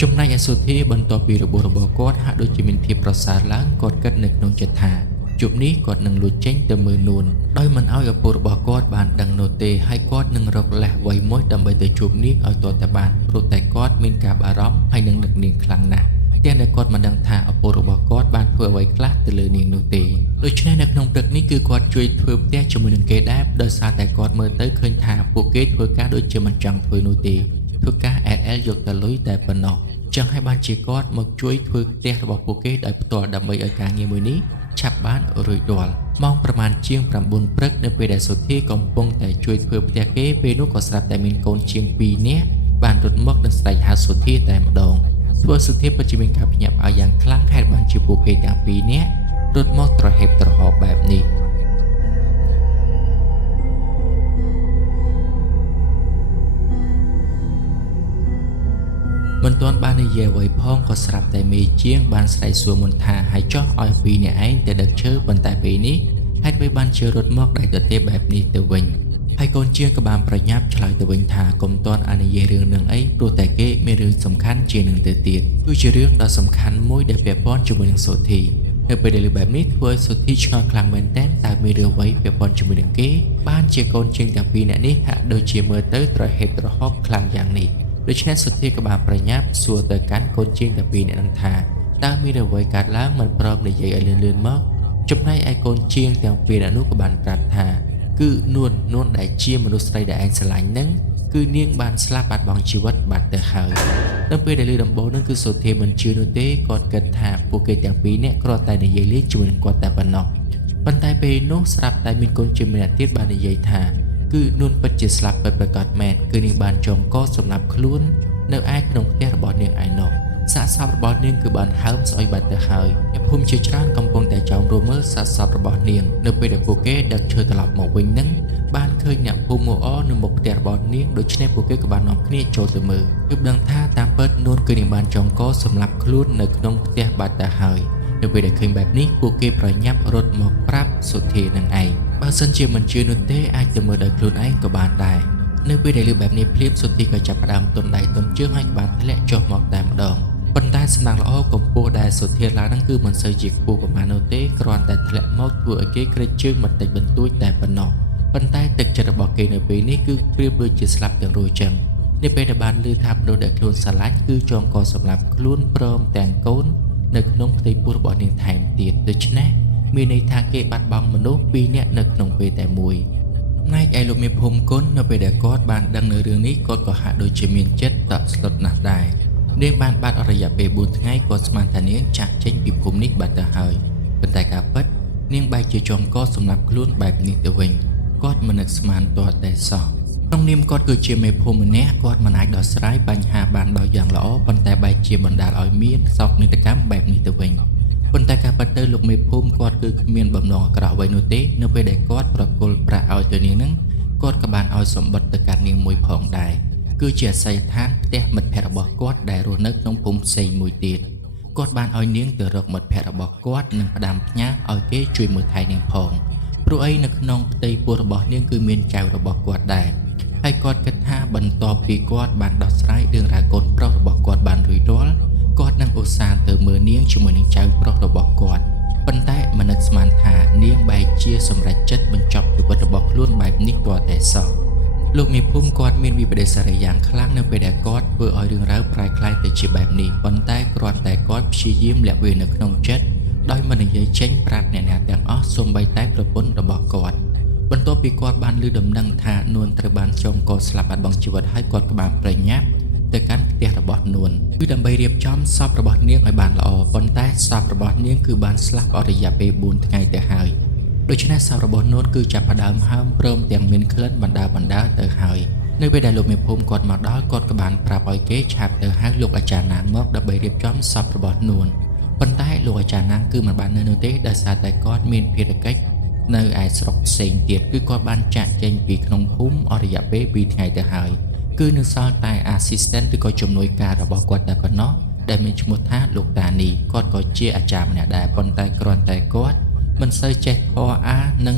ចំណែកឯសូធីបន្ទាប់ពីរបួសរបស់គាត់ហាក់ដូចជាមានភាពប្រសើរឡើងគាត់គិតនៅក្នុងចិត្តថាជប់នេះគាត់នឹងលួចចេញទៅមើលនួនដោយមិនឲ្យឪពុករបស់គាត់បានដឹងនោះទេហើយគាត់នឹងរកលេសអ្វីមួយដើម្បីទៅជួបនាងឲ្យទាល់តែបានព្រោះតែគាត់មានការបារម្ភហើយនឹងនឹកនាងខ្លាំងណាស់ទាំងដែលគាត់មិនដឹងថាឪពុករបស់គាត់បានធ្វើអ្វីខ្លះទៅលើនាងនោះទេដូច្នេះនៅក្នុងព្រឹកនេះគឺគាត់ជួយធ្វើផ្ទះជាមួយនឹងគេដែរដោយសារតែគាត់មើលទៅឃើញថាពួកគេធ្វើការដូចជាមិនចង់ធ្វើនោះទេធ្វើការ LL យកតែលុយតែប៉ុណ្ណោះចឹងហើយបានជាគាត់មកជួយធ្វើផ្ទះរបស់ពួកគេដោយផ្ទាល់ដើម្បីឲ្យការងារមួយនេះឆាប់បានរួចរាល់ម៉ោងប្រមាណជាង9ព្រឹកនៅពេលដែលសូធីកំពុងតែជួយធ្វើផ្ទះគេពេលនោះក៏ស្រាប់តែមានកូនជាង2នាក់បានរត់មកនិងស្រែកហៅសូធីតែម្ដងធ្វើសូធីពិតជាមានការភ្ញាក់ផ្អើលយ៉ាងខ្លាំងហេតុបានជាពួកគេទាំង2នាក់រត់មកត្រហេបត្រហោបបែបនេះមិនទាន់បាននិយាយអ្វីផងក៏ស្រាប់តែមេជាងបានស្រែកសួរមុនថាហើយចោះឲ្យពីរអ្នកឯងទៅដឹកឈើប៉ុន្តែពេលនេះហេតុអ្វីបានជារត់មកដៃទទេបែបនេះទៅវិញហើយកូនជាងក៏បានប្រញាប់ឆ្លើយទៅវិញថាកុំទាន់អានិយាយរឿងនឹងអីព្រោះតែគេមានរឿងសំខាន់ជាងនឹងទៅទៀតគឺជារឿងដ៏សំខាន់មួយដែលពាក់ព័ន្ធជាមួយនឹងសូធីនៅពេលដែលលើបែបនេះធ្វើឲ្យសូធីឆ្ងល់ខ្លាំងមែនទែនតើមានរឿងអ្វីពាក់ព័ន្ធជាមួយនឹងគេបានជាកូនជាងទាំងពីរអ្នកនេះហាក់ដូចជាមើលទៅត្រហេបត្រហប់ខ្លាំងយ៉ាងនេះដូច្នេះសូធីក៏បានប្រញាប់សួរទៅកាន់កូនជាងទាំងពីរអ្នកនឹងថាតើមានអ្វីកើតឡើងមិនព្រមនិយាយឲ្យលឿនមកចំណែកឯកូនជាងទាំងពីរអ្នកនោះក៏បានប្រាប់ថាគឺនួនដែលជាមនុស្សស្រីដែលឯងស្រឡាញ់នឹងគឺនាងបានស្លាប់បាត់បង់ជីវិតបាត់ទៅហើយនៅពេលដែលឮដំបូងនោះគឺសូធីមិនជឿនោះទេគាត់គិតថាពួកគេទាំងពីរនាក់គ្រាន់តែនិយាយលេងជាមួយនឹងគាត់តែប៉ុណ្ណោះប៉ុន្តែពេលនោះស្រាប់តែមានកូនជាងម្នាក់ទៀតបាននិយាយថាគឺនួនពិតជាស្លាប់ពិតប្រាកដមែនគឺនាងបានចងកសម្រាប់ខ្លួននៅឯក្នុងផ្ទះរបស់នាងឯណោះ សាកសពរបស់នាងគឺបានហើមស្អុយបាត់ទៅហើយអ្នកភូមិជាច្រើនកំពុងតែចោមរមើលសាកសពរបស់នាងនៅពេលដែលពួកគេដឹកឈើត្រឡប់មកវិញនឹងបានឃើញអ្នកភូមិមកអនៅមុខផ្ទះរបស់នាងដូច្នេះពួកគេក៏បាននាំគ្នាចូលទៅមើលទើបដឹងថាតាមពិតនួនគឺនាងបានចងកសម្លាប់ខ្លួននៅក្នុងផ្ទះបាត់ទៅហើយនៅពេលដែលឃើញបែបនេះពួកគេប្រញាប់រត់មកប្រាប់សុធានឹងឯងបើសិនជាមិនជឿនោះទេអាចទៅមើលដោយខ្លួនឯងក៏បានដែរនៅពេលដែលឮបែបនេះភ្លាមសុធាក៏ចាប់ផ្ដើមទន់ដៃទន់ជើងហើយបានធ្លាក់ចុះមកតែម្ដងប៉ុន្តែសំណាងល្អកម្ពស់ដែលសុធាឡើងហ្នឹងគឺមិនសូវជាខ្ពស់ប៉ុន្មាននោះទេគ្រាន់តែធ្លាក់មកធ្វើឲ្យគេក្រេកជើងបន្តិចបន្តួចតែប៉ុណ្ណោះប៉ុន្តែទឹកចិត្តរបស់គេនៅពេលនេះគឺប្រៀបដូចជាស្លាប់ទាំងរស់ចឹងនៅពេលដែលបានឮថាមនុស្សដែលខ្លួនស្រឡាញ់គឺចងកសម្លាប់ខ្លួនព្រមទាំងកូននៅក្នុងផ្ទៃពោះរបស់នាងថែមទៀតដូច្នេះមានន័យថាគេបាត់បង់មនុស្ស2នាក់នៅក្នុងពេលតែមួយណែកឯលោកមេភូមិគុណនៅពេលដែលគាត់បានដឹងនៅរឿងនេះគាត់ក៏ហាក់ដូចជាមានចិត្តតក់ស្លុតណាស់ដែរនាងបានបាត់អស់រយៈពេល4ថ្ងៃគាត់ស្មានថានាងចាក់ចេញពីភូមិនេះបាត់ទៅហើយប៉ុន្តែការពិតនាងបែរជាចងកសម្រាប់ខ្លួនបែបនេះទៅវិញគាត់មិននឹកស្មានទាល់តែសោះក្នុងនាមគាត់គឺជាមេភូមិម្នាក់គាត់មិនអាចដោះស្រាយបញ្ហាបានដោយយ៉ាងល្អប៉ុន្តែបែរជាបណ្ដាលឲ្យមានសោកនាដកម្មបែបនេះទៅវិញប៉ុន្តែការពិតទៅលោកមេភូមិគាត់គឺគ្មានបំណងអាក្រក់អ្វីនោះទេនៅពេលដែលគាត់ប្រគល់ប្រាក់ឲ្យទៅនាងហ្នឹងគាត់ក៏បានឲ្យសម្បត្តិទៅកាន់នាងមួយផងដែរគឺជាអាសយដ្ឋានផ្ទះមិត្តភ័ក្តិរបស់គាត់ដែលរស់នៅក្នុងភូមិផ្សេងមួយទៀតគាត់បានឲ្យនាងទៅរកមិត្តភ័ក្តិរបស់គាត់និងផ្ដាំផ្ញើឲ្យគេជួយមើលថែនាងផងព្រោះអីនៅក្នុងផ្ទៃពោះរបស់នាងគឺមានចៅរបស់គាត់ដែរហើយគាត់គិតថាបន្ទាប់ពីគាត់បានដោះស្រាយរឿងរ៉ាវកូនប្រុសរបស់គាត់បានរួចរាល់គាត់នឹងឧស្សាហ៍ទៅមើលនាងជាមួយនឹងចៅប្រុសរបស់គាត់ប៉ុន្តែមិននឹកស្មានថានាងបែរជាសម្រេចចិត្តបញ្ចប់ជីវិតរបស់ខ្លួនបែបនេះទាល់តែសោះលោកមេភូមិគាត់មានវិបដិសារីយ៉ាងខ្លាំងនៅពេលដែលគាត់ធ្វើឲ្យរឿងរ៉ាវប្រែក្លាយទៅជាបែបនេះប៉ុន្តែគ្រាន់តែគាត់ព្យាយាមលាក់វានៅក្នុងចិត្តដោយមិននិយាយចេញប្រាប់អ្នកណាទាំងអស់សូម្បីតែប្រពន្ធរបស់គាត់បន្ទាប់ពីគាត់បានឮដំណឹងថានួនត្រូវបានចងកស្លាប់បាត់បង់ជីវិតហើយគាត់ក៏បានប្រញាប់ទៅកាន់ផ្ទះរបស់នួនគឺដើម្បីរៀបចំសពរបស់នាងឲ្យបានល្អប៉ុន្តែសពរបស់នាងគឺបានស្លាប់អស់រយៈពេល4ថ្ងៃទៅហើយដូច្នេះសពរបស់នួនគឺចាប់ផ្ដើមហើមព្រមទាំងមានក្លិនបណ្ដាលទៅហើយនៅពេលដែលលោកមេភូមិគាត់មកដល់គាត់ក៏បានប្រាប់ឲ្យគេឆាប់ទៅហៅលោកអាចារ្យណាងមកដើម្បីរៀបចំសពរបស់នួនប៉ុន្តែលោកអាចារ្យណាងគឺមិនបាននៅនោះទេដោយសារតែគាត់មានភារកិច្ចនៅឯស្រុកផ្សេងទៀតគឺគាត់បានចាក់ចេញពីក្នុងភូមិអស់រយៈពេល2ថ្ងៃទៅហើយគឺនៅសល់តែ assistant ឬក៏ជំនួយការរបស់គាត់តែប៉ុណ្ណោះដែលមានឈ្មោះថាលោកតានីគាត់ក៏ជាអាចារ្យម្នាក់ដែរប៉ុន្តែគ្រាន់តែគាត់មិនសូវចេះធម៌អានិង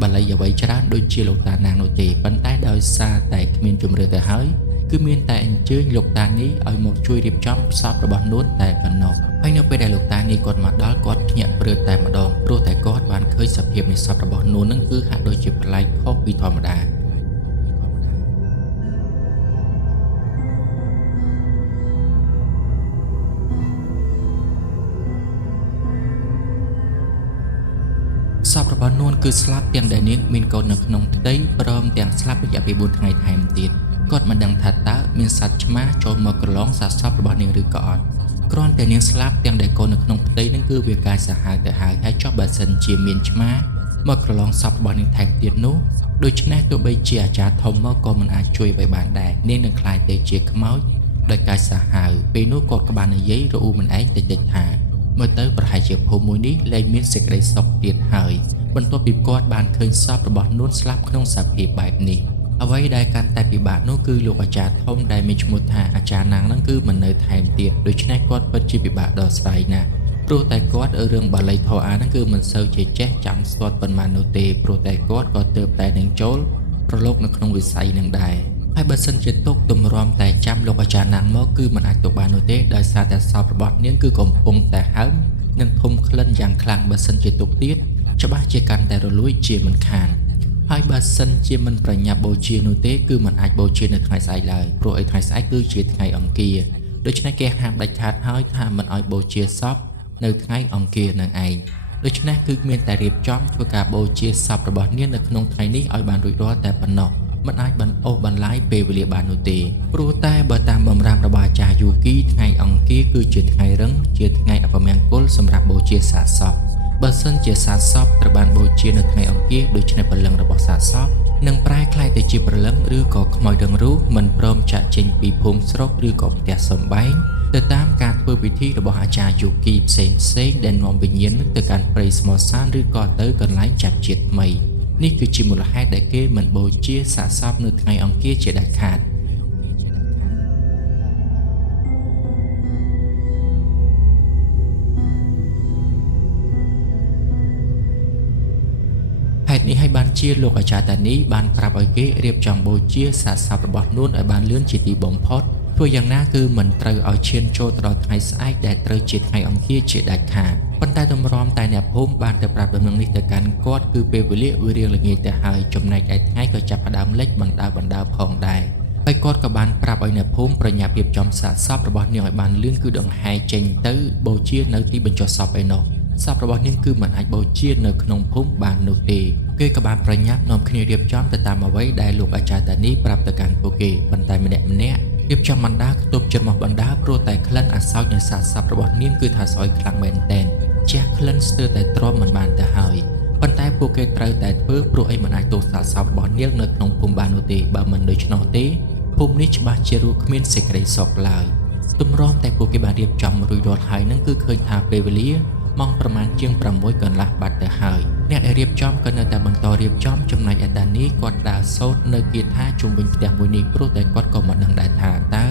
បាលីអ្វីច្រើនដូចជាលោកតាណាងនោះទេប៉ុន្តែដោយសារតែគ្មានជំរឿទៅហើយគឺមានតែអញ្ជើញលោកតានីឲ្យមកជួយរៀបចំសពរបស់នួនតែប៉ុណ្ណោះហើយនៅពេលដែលលោកតានីគាត់មកដល់គាត់ភ្ញាក់ព្រឺតែម្ដងព្រោះតែគាត់បានឃើញសភាពនៃសពរបស់នួននឹងគឺហាក់ដូចជាប្លែកខុសពីធម្មតាសពរបស់នួនគឺស្លាប់ទាំងដែលនាងមានកូននៅក្នុងផ្ទៃព្រមទាំងស្លាប់រយៈពេល4ថ្ងៃថែមទៀតគាត់មិនដឹងថាតើមានសត្វឆ្មាចូលមកក្រឡងសាកសពរបស់នាងឬក៏អត់គ្រាន់តែនាងស្លាប់ទាំងដែលកូននៅក្នុងផ្ទៃនឹងគឺវាកាយសាហាវទៅហើយចុះបើសិនជាមានឆ្មាមកក្រឡងសពរបស់នាងថែមទៀតនោះដូច្នេះទោះបីជាអាចារ្យធំមកក៏មិនអាចជួយអ្វីបានដែរនាងនឹងក្លាយទៅជាខ្មោចដោយកាយសាហាវពេលនោះគាត់ក៏បាននិយាយរអ៊ូមិនឯងតិចថាមើលទៅប្រហែលជាភូមិមួយនេះលែងមានសេចក្តីសុខទៀតហើយបន្ទាប់ពីគាត់បានឃើញសពរបស់នួនស្លាប់ក្នុងសភាពបែបនេះអ្វីដែលកាន់តែពិបាកនោះគឺលោកអាចារ្យធំដែលមានឈ្មោះថាអាចារ្យណាងហ្នឹងគឺមិននៅថែមទៀតដូច្នេះគាត់ពិតជាពិបាកដល់ស្រាយណាស់ព្រោះតែគាត់រឿងបាលីធរអាហ្នឹងគឺមិនសូវជាចេះចាំស្ទាត់ប៉ុន្មាននោះទេព្រោះតែគាត់ក៏ទើបតែនឹងចូលប្រឡូកនៅក្នុងវិស័យនឹងដែរហើយបើសិនជាទុកទម្រាំតែចាំលោកអាចារ្យណាងមកគឺមិនអាចទុកបាននោះទេដោយសារតែសពរបស់នាងគឺកំពុងតែហើមនិងធំក្លិនយ៉ាងខ្លាំងបើសិនជាទុកទៀតច្បាស់ជាកាន់តែរលួយជាមិនខានហើយបើសិនជាមិនប្រញាប់បូជានោះទេគឺមិនអាចបូជានៅថ្ងៃស្អែកឡើយព្រោះឯថ្ងៃស្អែកគឺជាថ្ងៃអង្គារដូច្នេះគេហាមដាច់ខាតហើយថាមិនឲ្យបូជាសពនៅថ្ងៃអង្គារនឹងឯងដូច្នេះគឺមានតែរៀបចំធ្វើការបូជាសពរបស់នាងនៅក្នុងថ្ងៃនេះឲ្យបានរួចរាល់តែប៉ុណ្ណោះមិនអាចបន្អូសបន្លាយពេលវេលាបាននោះទេព្រោះតែបើតាមបំរាមរបស់អាចារ្យយូគីថ្ងៃអង្គារគឺជាថ្ងៃរឹងជាថ្ងៃអពមង្គលសម្រាប់បូជាសាកសពបើសិនជាសាកសពត្រូវបានបូជានៅថ្ងៃអង្គារដូច្នេះព្រលឹងរបស់សាកសព នឹងប្រែក្លាយទៅជាព្រលឹងឬក៏ខ្មោចរឹងរូសមិនព្រមចាក់ចេញពីភូមិស្រុកឬក៏ផ្ទះសំបែងទៅតាមការធ្វើពិធីរបស់អាចារ្យយូគីផ្សេងដែលនាំវិញ្ញាណទៅកាន់ព្រៃស្មសានឬក៏ទៅកន្លែងចាប់ជាតិថ្មីនេះគឺជាមូលហេតុដែលគេមិនបូជាសាកសពនៅថ្ងៃអង្គារជាដាច់ខាតហេតុនេះហើយបានជាលោកអាចារ្យតានីបានប្រាប់ឲ្យគេរៀបចំបូជាសាកសពរបស់នួនឲ្យបានលឿនជាទីបំផុតធ្វើយ៉ាងណាគឺមិនត្រូវឲ្យឈានចូលទៅដល់ថ្ងៃស្អែកដែលត្រូវជាថ្ងៃអង្គារជាដាច់ខាតប៉ុន្តែតម្រាំតែអ្នកភូមិបានទៅប្រាប់ដំណឹងនេះទៅកាន់គាត់គឺពេលវេលាវារៀងល្ងាចទៅហើយចំណែកឯថ្ងៃក៏ចាប់ផ្ដើមលិចបណ្ដើរផងដែរហើយគាត់ក៏បានប្រាប់ឲ្យអ្នកភូមិប្រញាប់រៀបចំសាកសពរបស់នាងឲ្យបានលឿនគឺដង្ហែចេញទៅបូជានៅទីបញ្ចុះសពឯណោះសពរបស់នាងគឺមិនអាចបូជានៅក្នុងភូមិបាននោះទេគេក៏បានប្រញាប់នាំគ្នារៀបចំទៅតាមអ្វីដែលលោកអាចារ្យតានីប្រាប់ទៅកាន់ពួកគេប៉ុន្តែម្នាក់រៀបចំបណ្ដាខ្ទប់ច្រមុះបណ្ដាព្រោះតែក្លិនអាសោចនៃសាកសពរបស់នាងគឺថាស្អុយខ្លាំងមែនទែនជះក្លិនស្ទើរតែទ្រាំមិនបានទៅហើយប៉ុន្តែពួកគេត្រូវតែធ្វើព្រោះអីមិនអាចទោសសាកសពរបស់នាងនៅក្នុងភូមិបាននោះទេបើមិនដូច្នោះទេភូមិនេះច្បាស់ជារស់គ្មានសេចក្តីសុខឡើយទម្រាំតែពួកគេបានរៀបចំរួចរាល់ហើយនឹងគឺឃើញថាពេលវេលាម៉ោងប្រមាណជាង6កន្លះបាត់ទៅហើយអ្នកដែលរៀបចំក៏នៅតែបន្តរៀបចំចំណែកឯតានីគាត់ដើរសូត្រនៅគាថាជុំវិញផ្ទះមួយនេះព្រោះតែគាត់ក៏មិនដឹងដែរថាតើ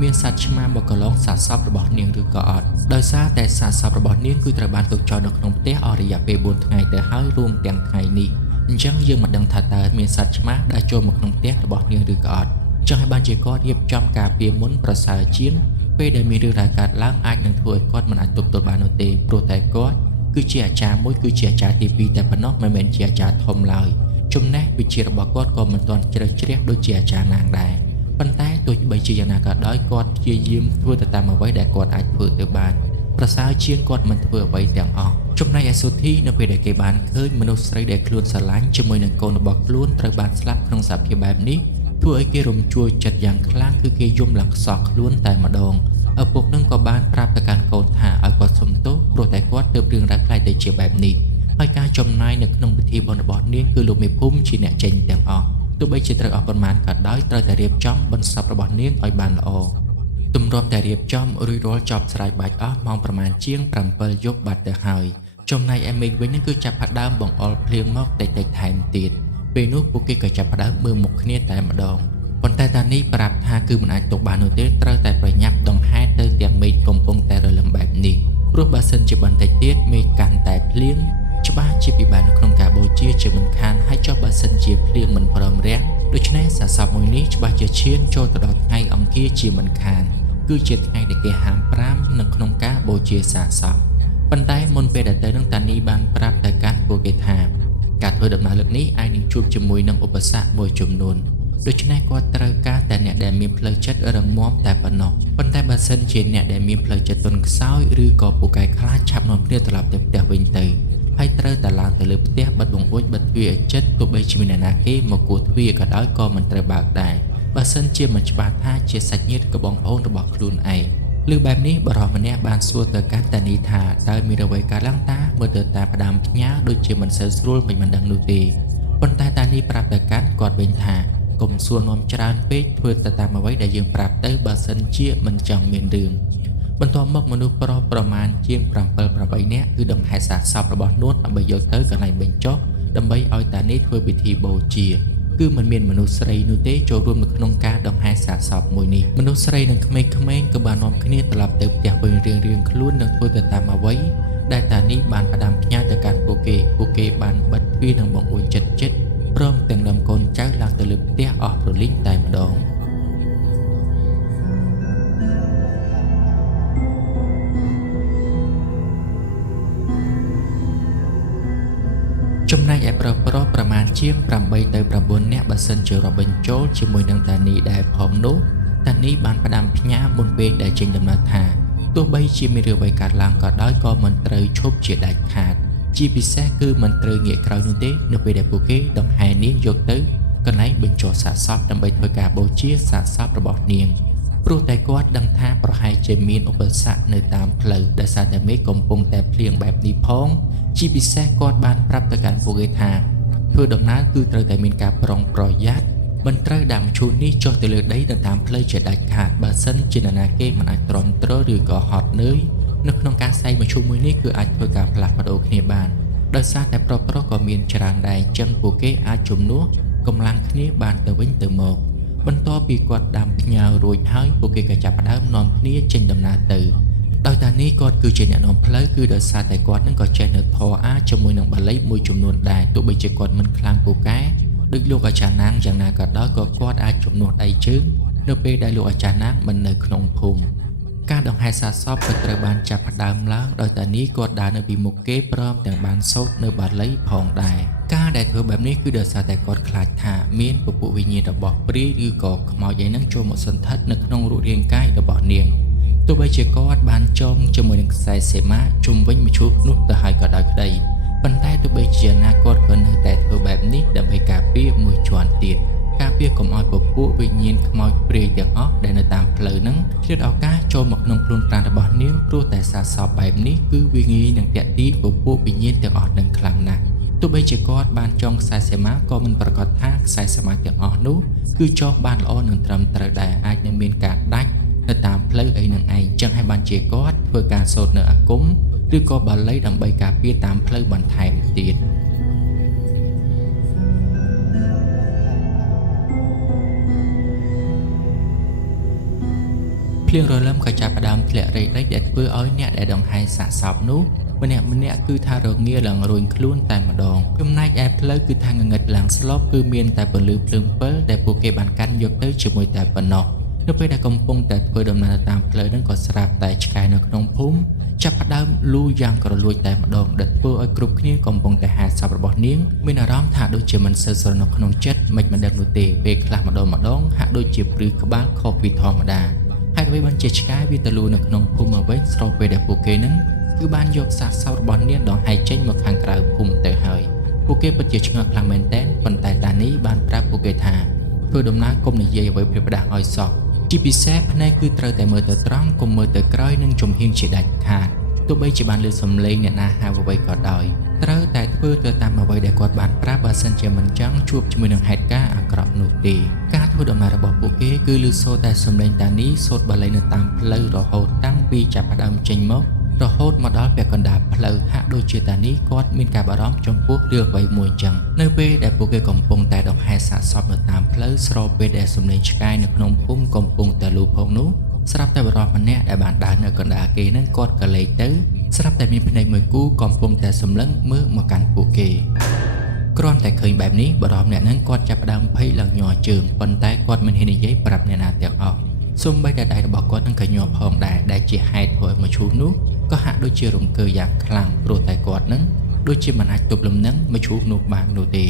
មានសត្វឆ្មាមកកន្លងសាកសពរបស់នាងឬក៏អត់ដោយសារតែសាកសពរបស់នាងគឺត្រូវបានទុកចោលនៅក្នុងផ្ទះអស់រយៈពេល4ថ្ងៃទៅហើយរួមទាំងថ្ងៃនេះអញ្ចឹងយើងមិនដឹងថាតើមានសត្វឆ្មាដែលចូលមកក្នុងផ្ទះរបស់នាងឬក៏អត់ចឹងហើយបានជាគាត់រៀបចំការពារមុនប្រសើរជាងពេលដែលមានរឿងរ៉ាវកើតឡើងអាចនឹងធ្វើឲ្យគាត់មិនអាចទប់ទល់បាននោះទេព្រោះតែគាត់គឺជាអាចារ្យមួយគឺជាអាចារ្យទី2តែប៉ុណ្ណោះមិនមែនជាអាចារ្យធំឡើយចំណេះវិជ្ជារបស់គាត់ក៏មិនទាន់ជ្រៅជ្រះដូចជាអាចារ្យណាងដែរប៉ុន្តែទោះបីជាយ៉ាងណាក៏ដោយគាត់ព្យាយាមធ្វើទៅតាមអ្វីដែលគាត់អាចធ្វើទៅបានប្រសើរជាងគាត់មិនធ្វើអ្វីទាំងអស់ចំណែកឯសុធីនៅពេលដែលគេបានឃើញមនុស្សស្រីដែលខ្លួនស្រឡាញ់ជាមួយនឹងកូនរបស់ខ្លួនត្រូវបានស្លាប់ក្នុងសភាពបែបនេះធ្វើឲ្យគេរំជួលចិត្តយ៉ាងខ្លាំងគឺគេយំឡើងខ្សោះខ្លួនតែម្ដងឪពុកនឹងក៏បានប្រាប់ទៅកាន់កូនថាឲ្យគាត់សុំទោសព្រោះតែគាត់ទើបរឿងរ៉ាវខ្លាយទៅជាបែបនេះហើយការចំណាយនៅក្នុងពិធីបុណ្យរបស់នាងគឺលោកមេភូមិជាអ្នកចេញទាំងអស់ទោះបីជាត្រូវអស់ប៉ុន្មានក៏ដោយត្រូវតែរៀបចំបុណ្យសពរបស់នាងឲ្យបានល្អទម្រាំតែរៀបចំរួចរាល់ចប់ស្រេចបាច់អស់ម៉ោងប្រមាណជាង7យប់បាត់ទៅហើយចំណែកឯមេឃវិញនឹងគឺចាប់ផ្ដើមបង្អុរភ្លៀងមកតិចថែមទៀតពេលនោះពួកគេក៏ចាប់ផ្ដើមមើលមុខគ្នាតែម្ដងប៉ុន្តែតានេះប្រាប់ថាគឺមិនអាចទុកបាននោះទេត្រូវតែប្រញាប់ដង្ហែទៅទាំងមេឃកំពុងតែរលឹមបែបនេះព្រោះបើសិនជាបន្តិចទៀតមេឃកាន់តែភ្លៀងច្បាស់ជាពិបាកនៅក្នុងការបូជាជាមិនខានហើយចុះបើសិនជាភ្លៀងមិនព្រមរះដូច្នេះសាកសពមួយនេះច្បាស់ជាឈានចូលទៅដល់ថ្ងៃអង្គារជាមិនខានគឺជាថ្ងៃដែលគេហាម5នៅក្នុងការបូជាសាកសពប៉ុន្តែមុនពេលដែលទៅនឹងតានីបានប្រាប់ទៅកាន់ពួកគេថាការធ្វើដំណើរលើកនេះអាចនឹងជួបជាមួយនឹងឧបសគ្គមួយចំនួនដូច្នេះគាត់ត្រូវការតែអ្នកដែលមានផ្លូវចិត្តរឹងមាំតែប៉ុណ្ណោះប៉ុន្តែបើសិនជាអ្នកដែលមានផ្លូវចិត្តទន់ខ្សោយឬក៏ពូកែខ្លាចឆាប់នាំគ្នាត្រឡប់ទៅផ្ទះវិញទៅហើយត្រូវតែឡើងទៅលើផ្ទះបិទបង្អួចបិទទ្វារឲ្យជិតទោះបីជាមានអ្នកណាគេមកគោះទ្វារក៏ដោយក៏មិនត្រូវបើកដែរបើសិនជាមិនច្បាស់ថាជាសាច់ញាតិក៏បងប្អូនរបស់ខ្លួនឯងឬបែបនេះបរិសម្នាក់បានសួរទៅកាន់តានីថាតើមានអ្វីកើតឡើងតាមើលទៅតាផ្ដាំផ្ញើដូចជាមិនសូវស្រួលមិនដឹងនោះទេប៉ុន្តែតានីប្រាប់ទៅកាន់គាត់វិញថាកុំសួរនាំច្រើនពេកធ្វើទៅតាមអ្វីដែលយើងប្រាប់ទៅបើសិនជាមិនចង់មានរឿងបន្ទាប់មកមនុស្សប្រុសប្រមាណជាង7-8នាក់គឺដង្ហែសាកសពរបស់នួនដើម្បីយកទៅកន្លែងបញ្ចុះដើម្បីឲ្យតានីធ្វើពិធីបូជាគឺមិនមានមនុស្សស្រីនោះទេចូលរួមនៅក្នុងការដង្ហែសាកសពមួយនេះមនុស្សស្រីនិងក្មេងៗក៏បាននាំគ្នាត្រឡប់ទៅផ្ទះវិញរៀងៗខ្លួននិងធ្វើទៅតាមអ្វីដែលតានីបានផ្ដាំផ្ញើទៅកាន់ពួកគេបានបិទទ្វារនិងបង្អួចចិត្តព្រមទាំងនាំកូនចៅឡើងទៅលើផ្ទះអស់រលីងតែម្ដងចំណែកឯប្រុសប្រមាណជាង8ទៅ9នាក់បើសិនជារាប់បញ្ចូលជាមួយនឹងតានីដែលផងនោះតានីបានផ្ដាំផ្ញើមុនពេលដែលចេញដំណើរថាទោះបីជាមានរឿងអ្វីកើតឡើងក៏ដោយក៏មិនត្រូវឈប់ជាដាច់ខាតជាពិសេសគឺមិនត្រូវងាកក្រោយនោះទេនៅពេលដែលពួកគេដង្ហែនាងយកទៅកន្លែងបញ្ចុះសាកសពដើម្បីធ្វើការបូជាសាកសពរបស់នាងព្រោះតែគាត់ដឹងថាប្រហែលជាមានឧបសគ្គនៅតាមផ្លូវដោយសារតែមេឃកំពុងតែភ្លៀងបែបនេះផងជាពិសេសគាត់បានប្រាប់ទៅកាន់ពួកគេថា ធ្វើដំណើរគឺត្រូវតែមានការប្រុងប្រយ័ត្នមិនត្រូវដាក់មឈូសនេះចុះទៅលើដីទៅតាមផ្លូវជាដាច់ខាតបើសិនជានរណាគេមិនអាចទ្រាំទ្រឬក៏ហត់នឿយនៅក្នុងការសែងមឈូសមួយនេះគឺអាចធ្វើការផ្លាស់ប្ដូរគ្នាបានដោយសារតែប្រុសៗក៏មានច្រើនដែរអញ្ចឹងពួកគេអាចជំនួសកម្លាំងគ្នាបានទៅវិញទៅមកបន្ទាប់ពីគាត់ដាំផ្ញើរួចហើយពួកគេក៏ចាប់ផ្ដើមនាំគ្នាចេញដំណើរទៅដោយតានេះគាត់គឺជាអ្នកនាំផ្លូវគឺដោយសារតែគាត់នឹងក៏ចេះនៅធរអាជាមួយនឹងបាលីមួយចំនួនដែរទោះបីជាគាត់មិនខ្លាំងពូកែដូចលោកអាចារ្យណាងយ៉ាងណាក៏ដោយក៏គាត់អាចជំនួសដៃជើងនៅពេលដែលលោកអាចារ្យណាងមិននៅក្នុងភូមិការដង្ហែសាកសពក៏ត្រូវបានចាប់ផ្ដើមឡើងដោយតានេះគាត់ដើរនៅពីមុខគេព្រមទាំងបានសូត្រនៅបាលីផងដែរការដែលធ្វើបែបនេះគឺដោយសារតែគាត់ខ្លាចថាមានពពួកវិញ្ញាណរបស់ព្រាយឬក៏ខ្មោចឯនឹងចូលមកសន្ធិដ្ឋនៅក្នុងរូបរាងកាយរបស់នាងទោះបីជាគាត់បានចងជាមួយនឹងខ្សែសេមាជុំវិញមឈូសនោះទៅហើយក៏ដោយក្តីប៉ុន្តែទោះបីជាណាគាត់ក៏នៅតែធ្វើបែបនេះដើម្បីការពារមួយជាន់ទៀតការពារកុំឲ្យពពួកវិញ្ញាណខ្មោចព្រាយទាំងអស់ដែលនៅតាមផ្លូវហ្នឹងឆ្លៀតឱកាសចូលមកក្នុងខ្លួនប្រាណរបស់នាងព្រោះតែសារសពបែបនេះគឺវាងាយនឹងទាក់ទាញពពួកវិញ្ញាណទាំងអស់នឹងខ្លាំងណាស់ទោះបីជាគាត់បានចងខ្សែសេមាក៏មិនប្រកាសថាខ្សែសេមាទាំងអស់នោះគឺចងបានល្អនិងត្រឹមត្រូវដែរអាចនឹងមានការដាច់នៅតាមផ្លូវអីនឹងឯងចឹងហើយបានជាគាត់ធ្វើការសូត្រនៅអាគមឬក៏បាលីដើម្បីការពារតាមផ្លូវបន្ថែមទៀតភ្លៀងរលឹមក៏ចាប់ផ្ដើមធ្លាក់រេចដែលធ្វើឲ្យអ្នកដែលដង្ហែសាកសពនោះម្នាក់គឺថារងាឡើងរួញខ្លួនតែម្ដងចំណែកឯផ្លូវគឺថាងងឹតឡើងស្លប់គឺមានតែពន្លឺភ្លើងពិលដែលពួកគេបានកាន់យកទៅជាមួយតែប៉ុណ្ណោះនៅពេលដែលកំពុងតែធ្វើដំណើរតាមផ្លូវហ្នឹងក៏ស្រាប់តែឆ្កែនៅក្នុងភូមិចាប់ផ្ដើមលូយ៉ាងក្រលួចតែម្ដងដែលធ្វើឲ្យគ្រប់គ្នាកំពុងតែហាសពរបស់នាងមានអារម្មណ៍ថាដូចជាមិនសូវស្រណុកក្នុងចិត្តមិនដឹងនោះទេពេលខ្លះម្ដងហាក់ដូចជាព្រឺក្បាលខុសពីធម្មតាហើយអ្វីបានជាឆ្កែវាទៅលូនៅក្នុងភូមិមកវិញស្របពេលដែលពួកគេហ្នឹងគឺបានយកសាកសពរបស់នាងដង្ហែចេញមកខាងក្រៅភូមិទៅហើយពួកគេពិតជាឆ្ងល់ខ្លាំងមែនទែនប៉ុន្តែតានេះបានប្រាប់ពួកគេថាធ្វើដំណើរកុំនិយាយអ្វីព្រាបផ្ដាស់ឲ្យសោះជាពិសេសភ្នែកគឺត្រូវតែមើលទៅត្រង់កុំមើលទៅក្រោយនិងជំហៀងជាដាច់ខាតទោះបីជាបានលើសំឡេងអ្នកណាហៅអ្វីក៏ដោយត្រូវតែធ្វើទៅតាមអ្វីដែលគាត់បានប្រាប់បើសិនជាមិនចង់ជួបជាមួយនឹងហេតុការណ៍អាក្រក់នោះទេការធ្វើដំណើររបស់ពួកគេគឺឮសូរតែសំឡេងតានីសូត្របាលីនៅតាមផ្លូវរហូតតាំងពីចាប់ផ្ដើមចេញមករហូតមកដល់ពាក់កណ្ដាលផ្លូវហាក់ដូចជាតានេះគាត់មានការបារម្ភចំពោះរឿងអ្វីមួយចឹងនៅពេលដែលពួកគេកំពុងតែដង្ហែសាកសពនៅតាមផ្លូវស្របពេលដែលសំឡេងឆ្កែនៅក្នុងភូមិកំពុងតែលូផងនោះស្រាប់តែបារម្ភម្នាក់ដែលបានដើរនៅកណ្ដាលគេនឹងគាត់ក៏លេចទៅស្រាប់តែមានភ្នែកមួយគូកំពុងតែសម្លឹងមើលមកកាន់ពួកគេគ្រាន់តែឃើញបែបនេះបារម្ភអ្នកនឹងគាត់ចាប់ផ្ដើមភ័យឡើងញ័រជើងប៉ុន្តែគាត់មិនហ៊ាននិយាយប្រាប់អ្នកណាទាំងអស់សូម្បីតែដៃរបស់គាត់នឹងក៏ញ័រផងដែរដែលជាហេតុធ្វើឲ្យមឈូសនោះក៏ហាក់ដូចជារង្គើយ៉ាងខ្លាំងព្រោះតែគាត់នឹងដូចជាមិនអាចទប់លំនឹងមឈូសនោះបាននោះទេ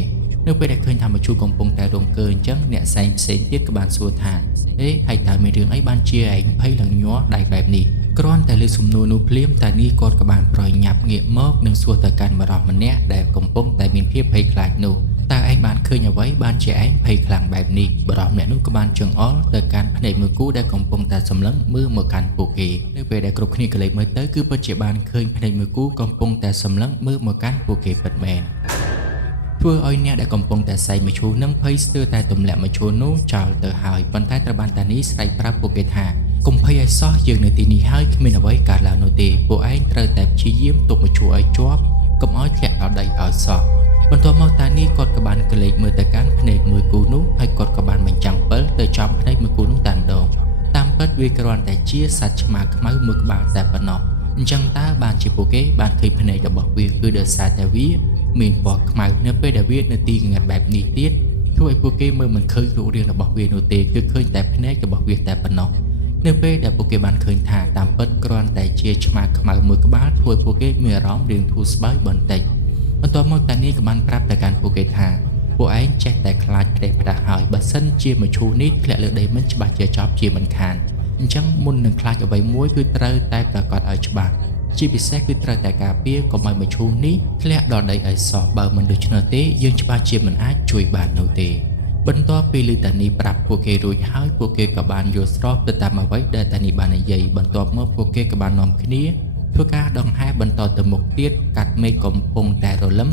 នៅពេលដែលឃើញថាមឈូសកំពុងតែរង្គើអញ្ចឹងអ្នកផ្សេងទៀតក៏បានសួរថាហើយតើមានរឿងអីបានជាឯងភ័យឡើងញ័រដៃបែបនេះគ្រាន់តែលើសំណួរនោះភ្លាមតានេះគាត់ក៏បានប្រញាប់ងាកមកនិងសួរទៅកាន់បរិសម្នាក់ដែលកំពុងតែមានភាពភ័យខ្លាចនោះតើឯងបានឃើញអ្វីបានជាឯងភ័យខ្លាំងបែបនេះបរិសម្នាក់នោះក៏បានចង្អុលទៅកាន់ភ្នែកមួយគូដែលកំពុងតែសម្លឹងមើលមកកាន់ពួកគេនៅពេលដែលគ្រប់គ្នាក៏លេចមើលទៅគឺពិតជាបានឃើញភ្នែកមួយគូកំពុងតែសម្លឹងមើលមកកាន់ពួកគេពិតមែនធ្វើឲ្យអ្នកដែលកំពុងតែសែងមឈូសនឹងភ័យស្ទើរតែទម្លាក់មឈូសនោះចោលទៅហើយប៉ុន្តែត្រូវបានតានេះស្រែកប្រាប់ពួកគេថាកុំភ័យឲ្យសោះយើងនៅទីនេះហើយគ្មានអ្វីកើតឡើងនោះទេពួកឯងត្រូវតែព្យាយាមទប់មឈូសឲ្យជាប់កុំឲ្យធ្លាក់ដល់ដីឲ្យសោះបន្ទាប់មកតានេះគាត់ក៏បានក្លែកមើលទៅកាន់ភ្នែកមួយគូនោះហើយគាត់ក៏បានបញ្ចាំងពិលទៅចំភ្នែកមួយគូនោះតែម្ដងតាមពិតវាគ្រាន់តែជាសត្វឆ្មាខ្មៅមួយក្បាលតែប៉ុណ្ណោះអញ្ចឹងតើបានជាពួកគេបានឃើញភ្នែករបស់វាគឺដោយសារតែវាមានពណ៌ខ្មៅនៅពេលដែលវានៅទីងងឹតបែបនេះទៀតធ្វើឲ្យពួកគេមើលមិនឃើញរូបរាងរបស់វានោះទេគឺឃើញតែភ្នែករបស់វាតែប៉ុណ្ណោះនៅពេលដែលពួកគេបានឃើញថាតាមពិតគ្រាន់តែជាឆ្មាខ្មៅមួយក្បាលធ្វើឲ្យពួកគេមានអារម្មណ៍រៀងធូរស្បើយបន្តិចបន្ទាប់មកតានេះក៏បានប្រាប់ទៅកាន់ពួកគេថាពួកឯងចេះតែខ្លាចផ្ដេសផ្ដាស់ហើយបើសិនជាមឈូសនេះធ្លាក់លើដីមិនច្បាស់ជាចប់ជាមិនខានអញ្ចឹងមុននឹងខ្លាចអ្វីមួយគឺត្រូវតែប្រកាសឲ្យច្បាស់ជាពិសេសគឺត្រូវតែការពារកុំឲ្យមឈូសនេះធ្លាក់ដល់ដីឲ្យសោះបើមិនដូច្នោះទេយើងច្បាស់ជាមិនអាចជួយបាននោះទេបន្ទាប់ពីលឺតានីប្រាប់ពួកគេរួចហើយពួកគេក៏បានយល់ស្របទៅតាមអ្វីដែលតានីបាននិយាយបន្ទាប់មកពួកគេក៏បាននាំគ្នាធ្វើការដង្ហែបន្តទៅមុខទៀតកាត់មេឃកំពុងតែរលឹម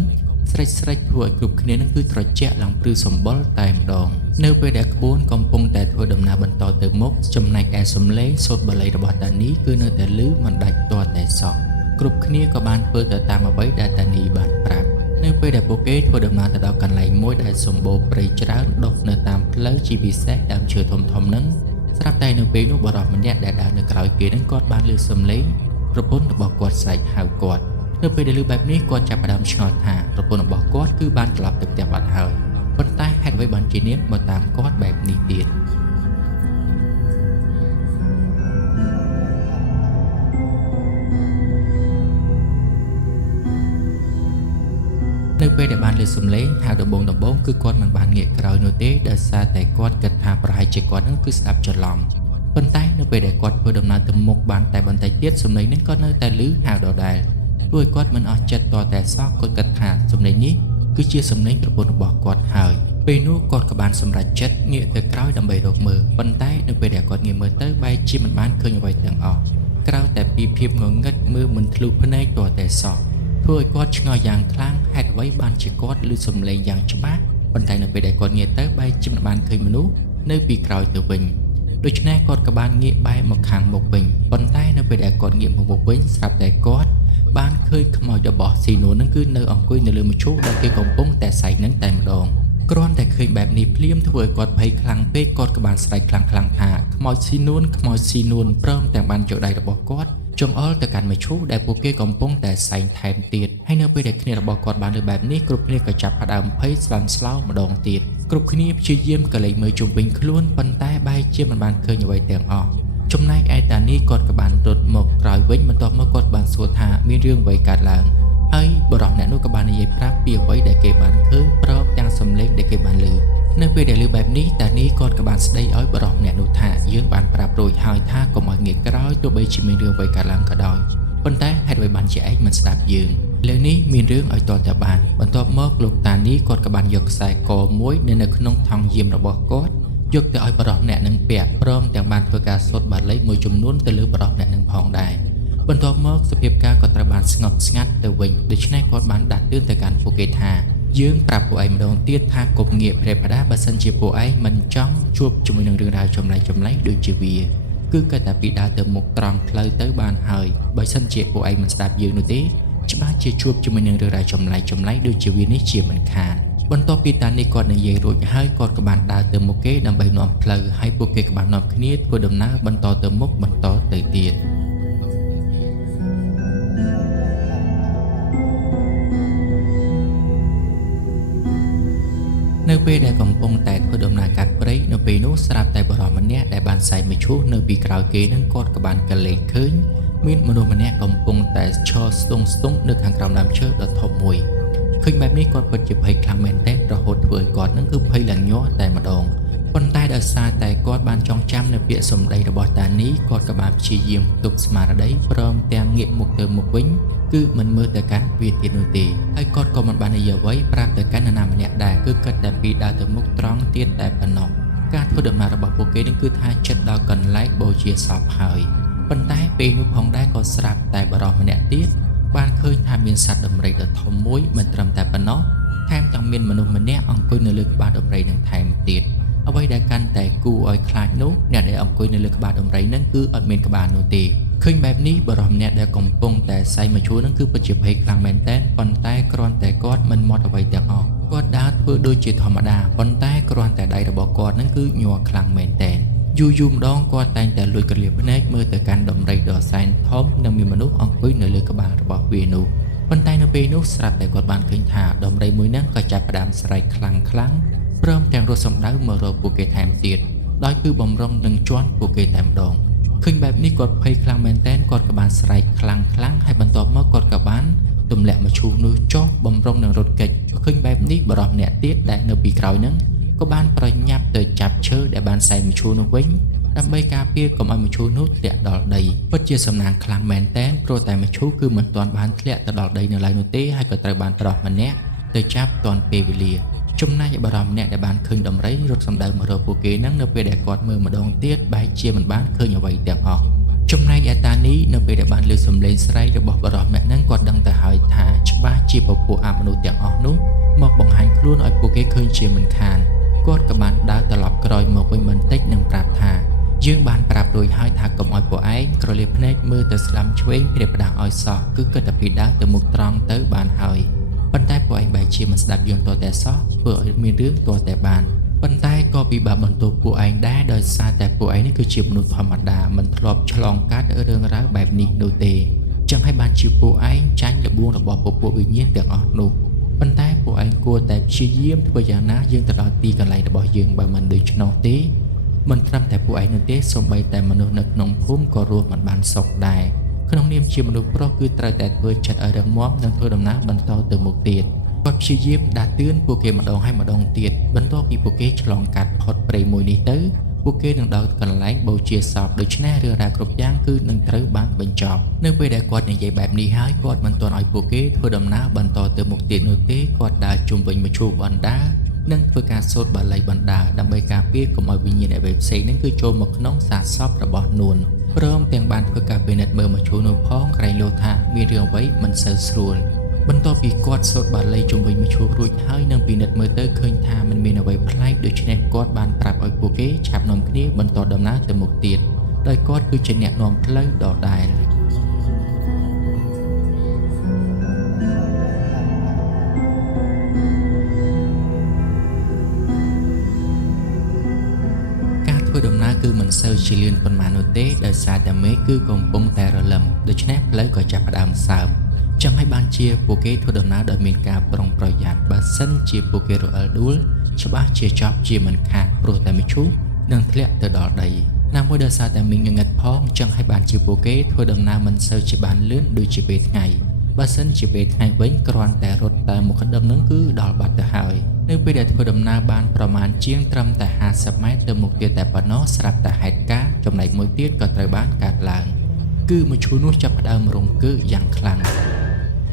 ស្រេចធ្វើឲ្យគ្រប់គ្នានឹងគឺត្រជាក់ឡើងព្រឺសម្បុរតែម្ដងនៅពេលដែលក្បួនកំពុងតែធ្វើដំណើរបន្តទៅមុខចំណែកឯសំឡេងសូត្របាលីរបស់តានីគឺនៅតែឮមិនដាច់ទាល់តែសោះគ្រប់គ្នាក៏បានធ្វើទៅតាមអ្វីដែលតានីបានប្រាប់នៅពេលដែលពួកគេធ្វើដំណើរទៅដល់កន្លែងមួយដែលសម្បូរព្រៃច្រើនដុះនៅតាមផ្លូវជាពិសេសដើមឈើធំៗហ្នឹងស្រាប់តែនៅពេលនោះបរិសម្នាក់ដែលដើរនៅក្រោយគេហ្នឹងគាត់បានឮសំឡេងប្រពន្ធរបស់គាត់ស្រែកហៅគាត់នៅពេលដែលឮបែបនេះគាត់ចាប់ផ្ដើមឆ្ងល់ថាប្រពន្ធរបស់គាត់គឺបានត្រឡប់ទៅផ្ទះបាត់ហើយប៉ុន្តែហេតុអ្វីបានជានាងមកតាមគាត់បែបនេះទៀតនៅពេលដែលបានឮសំឡេងហៅដំបងគឺគាត់មិនបានងាកក្រោយនោះទេដោយសារតែគាត់គិតថាប្រហែលជាគាត់នឹងគឺស្ដាប់ច្រឡំប៉ុន្តែនៅពេលដែលគាត់ធ្វើដំណើរទៅមុខបានតែបន្តិចទៀតសំឡេងនឹងក៏នៅតែឮហៅដដែលព្រោះគាត់មិនអស់ចិត្តតតែសោះគាត់គិតថាសំឡេងនេះគឺជាសំឡេងប្រពន្ធរបស់គាត់ហើយពេលនោះគាត់ក៏បានសម្រេចចិត្តងាកទៅក្រោយដើម្បីរកមើលប៉ុន្តែនៅពេលដែលគាត់ងាកមើលទៅបែរជាមិនបានឃើញអ្វីទាំងអស់ក្រៅតែពីភាពងងឹតមើលមិនធ្លុះភ្នែកតតែសោះធ្វើឲ្យគាត់ឆ្ងល់យ៉ាងខ្លាំងហេតុអ្វីបានជាគាត់ឮសំឡេងយ៉ាងច្បាស់ប៉ុន្តែនៅពេលដែលគាត់ងាកទៅបែរជាមិនបានឃើញមនុស្សនៅពីក្រោយទៅវិញដូច្នេះគាត់ក៏បានងាកបែរមកខាងមុខវិញប៉ុន្តែនៅពេលដែលគាត់ងាកមកមុខវិញស្រាប់តែគាត់បានឃើញខ្មោចរបស់ស៊ីនូនឹងគឺនៅអង្គុយនៅលើមឈូសដែលគេកំពុងតែសែកនឹងតែម្ដងគ្រាន់តែឃើញបែបនេះភ្លាមធ្វើឲ្យគាត់ភ័យខ្លាំងពេកគាត់ក៏បានស្រែកខ្លាំងៗថាខ្មោចស៊ីនួនព្រមទាំងបានយកដៃរបស់គាត់ចង្អុលទៅកាន់មឈូសដែលពួកគេកំពុងតែសែងថែមទៀតហើយនៅពេលដែលគ្នារបស់គាត់បានលើបែបនេះគ្រប់គ្នាក៏ចាប់ផ្ដើមភ័យស្លន់ស្លោម្ដងទៀតគ្រប់គ្នាព្យាយាមកលេចមើលជុំវិញខ្លួនប៉ុន្តែបែរជាមិនបានឃើញអ្វីទាំងអស់ចំណែកឯតានីគាត់ក៏បានរត់មកក្រោយវិញបន្ទាប់មកគាត់បានសួរថាមានរឿងអ្វីកើតឡើងហើយបរិសុទ្ធអ្នកនោះក៏បាននិយាយប្រាប់ពីអ្វីដែលគេបានឃើញព្រមទាំងសំឡេងដែលគេបានឮនៅពេលដែលឮបែបនេះតានីគាត់ក៏បានស្ដីឲ្យបរិសុទ្ធអ្នកនោះថាយើងបានប្រាប់រួចហើយថាកុំឲ្យងាកក្រោយទោះបីជាមានរឿងអ្វីកើតឡើងក៏ដោយប៉ុន្តែហេតុអ្វីបានជាឯងមិនស្ដាប់យើងលើនេះមានរឿងឲ្យតតែបានបន្ទាប់មកលោកតានីគាត់ក៏បានយកខ្សែកមួយនៅក្នុងថង់យាមរបស់គាត់យកទៅឲ្យបរិសុទ្ធអ្នកនឹងពាក់ព្រមទាំងបានធ្វើការសូត្របាលីមួយចំនួនទៅលើបរិសុទ្ធអ្នកនឹងផងដែរបន្ទាប់មកសភាពការក៏ត្រូវបានស្ងប់ស្ងាត់ទៅវិញដូច្នេះគាត់បានដាស់តឿនទៅកាន់ពួកគេថាយើងប្រាប់ពួកឯងម្ដងទៀតថាកុំងាកព្រែផ្ដាបើសិនជាពួកឯងមិនចង់ជួបជាមួយនឹងរឿងរ៉ាវចម្លែកដូចជាវាគឺគិតតែពីដើរទៅមុខត្រង់ផ្លូវទៅបានហើយបើសិនជាពួកឯងមិនស្ដាប់យើងនោះទេច្បាស់ជាជួបជាមួយនឹងរឿងរ៉ាវចម្លែកដូចជាវានេះជាមិនខានបន្ទាប់ពីតានេះគាត់និយាយរួចហើយគាត់ក៏បានដើរទៅមុខគេដើម្បីនាំផ្លូវហើយពួកគេក៏បាននាំគ្នាធ្វើដំណើរបន្តទៅមុខបន្តទៅទៀតនៅពេលដែលកំពុងតែធ្វើដំណើរកាត់ព្រៃនៅពេលនោះស្រាប់តែបរិសុទ្ធម្នាក់ដែលបានសែកមឈូសនៅពីក្រោយគេនឹងគាត់ក៏បានកលេចឃើញមានមនុស្សម្នាក់កំពុងតែឈរស្ទង់នៅខាងក្រោមដើមឈើដ៏ធំមួយឃើញបែបនេះគាត់ពិតជាភ័យខ្លាំងមែនទែនរហូតធ្វើឲ្យគាត់នឹងគឺភ័យឡើងញាស់តែម្ដងប៉ុន្តែដោយសារតែគាត់បានចងចាំនៅពាក្យសម្ដីរបស់តានីគាត់ក៏បានព្យាយាមទប់ស្មារតីព្រមទាំងងាកមុខទៅមុខវិញគឺមិនមើលទៅកាន់វាទៀតនោះទេហើយគាត់ក៏មិនបាននិយាយអ្វីប្រាប់ទៅកាន់នរណាម្នាក់ដែរគឺគិតតែពីដើរទៅមុខត្រង់ទៀតតែប៉ុណ្ណោះការធ្វើដំណើររបស់ពួកគេនឹងគឺថាចិត្តដល់កន្លែងបូជាសពហើយប៉ុន្តែពេលនោះផងដែរក៏ស្រាប់តែបរិសុទ្ធម្នាក់ទៀតបានឃើញថាមានសត្វដំរីដ៏ធំមួយមិនត្រឹមតែប៉ុណ្ណោះថែមទាំងមានមនុស្សម្នាក់អង្គុយនៅលើក្បាលដំរីនឹងថែមទៀតអ្វីដែលកាន់តែគួរឲ្យខ្លាចនោះអ្នកដែលអង្គុយនៅលើក្បាលដំរីនឹងគឺអត់មានក្បាលនោះទេឃើញបែបនេះបរិសុទ្ធម្នាក់ដែលកំពុងតែសែងមឈូសនឹងគឺពិតជាភ័យខ្លាំងមែនទែនប៉ុន្តែគ្រាន់តែគាត់មិនមាត់អ្វីទាំងអស់គាត់ដើរធ្វើដូចជាធម្មតាប៉ុន្តែគ្រាន់តែដៃរបស់គាត់នឹងគឺញ័រខ្លាំងមែនទែនយូរម្ដងគាត់តែងតែលួចក្រឡៀបភ្នែកមើលទៅកាន់ដំរីដ៏សែនធំនិងមានមនុស្សអង្គុយនៅលើក្បាលរបស់វានោះប៉ុន្តែនៅពេលនោះស្រាប់តែគាត់បានឃើញថាដំរីមួយហ្នឹងក៏ចាប់ផ្ដើមស្រែកខ្លាំងព្រមទាំងរត់សម្ដៅមករកពួកគេថែមទៀតដោយគឺបំរុងនឹងជន់ពួកគេតែម្ដងឃើញបែបនេះគាត់ភ័យខ្លាំងមែនទែនគាត់ក៏បានស្រែកខ្លាំងហើយបន្ទាប់មកគាត់ក៏បានទម្លាក់មឈូសនោះចុះបំរុងនឹងរត់គេចឃើញបែបនេះបរិសុទ្ធម្នាក់ទៀតដែលនៅពីក្រោយហ្នឹងក៏បានប្រញាប់ទៅចាប់ឈើដែលបានសែងមឈូសនោះវិញដើម្បីការពារកុំឲ្យមឈូសនោះធ្លាក់ដល់ដីពិតជាសំណាងខ្លាំងមែនទែនព្រោះតែមឈូសគឺមិនទាន់បានធ្លាក់ទៅដល់ដីនៅឡើយនោះទេហើយក៏ត្រូវបានបរិសុទ្ធម្នាក់ទៅចាប់ទាន់ពេលវេលាចំណែកបរិសុទ្ធម្នាក់ដែលបានឃើញដំរីរត់សម្ដៅមករកពួកគេហ្នឹងនៅពេលដែលគាត់មើលម្ដងទៀតបែរជាមិនបានឃើញអ្វីទាំងអស់ ចំណែកឯតានេះនៅពេលដែលបានលើកសំឡេងស្រែករបស់បរិសុទ្ធម្នាក់ហ្នឹងគាត់ដឹងទៅហើយថាច្បាស់ជាពពួកអមនុស្សទាំងអស់នោះមកបង្ហាញខ្លួនឲ្យពួកគេឃើញជាមិនខានគាត់ក៏បានដើរត្រឡប់ក្រោយមកវិញបន្តិចនិងប្រាប់ថាយើងបានប្រាប់រួចហើយថាកុំឲ្យពួកឯងក្រលាភ្នែកមើលទៅស្ដាំឆ្វេងព្រាបផ្ដាស់ឲ្យសោះគឺគិតតែពីដើរទៅមុខត្រង់ទៅបានហើយប៉ុន្តែពួកឯងបែរជាមិនស្ដាប់យើងទាល់តែសោះធ្វើឲ្យមានរឿងទាល់តែបានប៉ុន្តែក៏ពិបាកបន្ទោសពួកឯងដែរដោយសារតែពួកឯងនេះគឺជាមនុស្សធម្មតាមិនធ្លាប់ឆ្លងកាត់រឿងរ៉ាវបែបនេះនោះទេចឹងហើយបានជាពួកឯងចាញ់ល្បួងរបស់ពពួកវិញ្ញាណទាំងអស់នោះប៉ុន្តែពួកឯងគួរតែព្យាយាមធ្វើយ៉ាងណាយើងទៅដល់ទីកន្លែងរបស់យើងបើមិនដូច្នោះទេមិនត្រឹមតែពួកឯងនោះទេសូម្បីតែមនុស្សនៅក្នុងភូមិក៏រស់មិនបានសុខដែរក្នុងនាមជាមនុស្សប្រុសគឺត្រូវតែធ្វើចិត្តឲ្យរឹងមាំនិងធ្វើដំណើរបន្តទៅមុខទៀតគាត់ព្យាយាមដាស់តឿនពួកគេម្ដងហើយម្ដងទៀតបន្ទាប់ពីពួកគេឆ្លងកាត់ផុតព្រៃមួយនេះទៅពួកគេនឹងដល់កន្លែងបូជាសពដូច្នេះរឿងរ៉ាវគ្រប់យ៉ាងគឺនឹងត្រូវបានបញ្ចប់នៅពេលដែលគាត់និយាយបែបនេះហើយគាត់មិនទាន់ឲ្យពួកគេធ្វើដំណើរបន្តទៅមុខទៀតនោះទេគាត់ដើរជុំវិញមឈូសបណ្ដានិងធ្វើការសូត្របាលីបណ្ដាដើម្បីការពារកុំឲ្យវិញ្ញាណអ្វីផ្សេងនឹងគឺចូលមកក្នុងសាសសពរបស់នួនព្រមទាំងបានធ្វើការពិនិត្យមើលមឈូសនោះផងក្រែងលោថាមានរឿងអ្វីមិនសូវស្រួលបន្ទាប់ពីគាត់សូត្របាលីជុំវិញមឈូសរួចហើយនឹងពិនិត្យមើលទៅឃើញថាมันមានអ្វីប្លែកដូច្នេះគាត់បានប្រាប់ឲ្យពួកគេឆាប់នាំគ្នាបន្តដំណើរទៅមុខទៀតដោយគាត់គឺជាអ្នកនាំផ្លូវដដែលធ្វើដំណើរគឺមិនសូវជាលឿនប៉ុន្មាននោះទេដោយសារតែមេឃគឺកំពុងតែរលឹមដូច្នេះផ្លូវក៏ចាប់ផ្ដើមសើមចឹងហើយបានជាពួកគេធ្វើដំណើរដោយមានការប្រុងប្រយ័ត្នបើសិនជាពួកគេរអិលដួលច្បាស់ជាចប់ជាមិនខានព្រោះតែមឈូសនឹងធ្លាក់ទៅដល់ដីណាមួយដោយសារតែមីងងឹតផងចឹងហើយបានជាពួកគេធ្វើដំណើរមិនសូវជាបានលឿនដូចជាពេលថ្ងៃបើសិនជាពេលថ្ងៃវិញគ្រាន់តែរត់តែមុខក្តឹបនឹងគឺដល់បាត់ទៅហើយនៅពេលដែលធ្វើដំណើរបានប្រមាណជាងត្រឹមតែ50ម៉ែត្រទៅមុខទៀតតែប៉ុណ្ណោះស្រាប់តែហេតុការណ៍ចំណែកមួយទៀតក៏ត្រូវបានកើតឡើងគឺមឈូសនោះចាប់ផ្ដើមរង្គើយ៉ាងខ្លាំង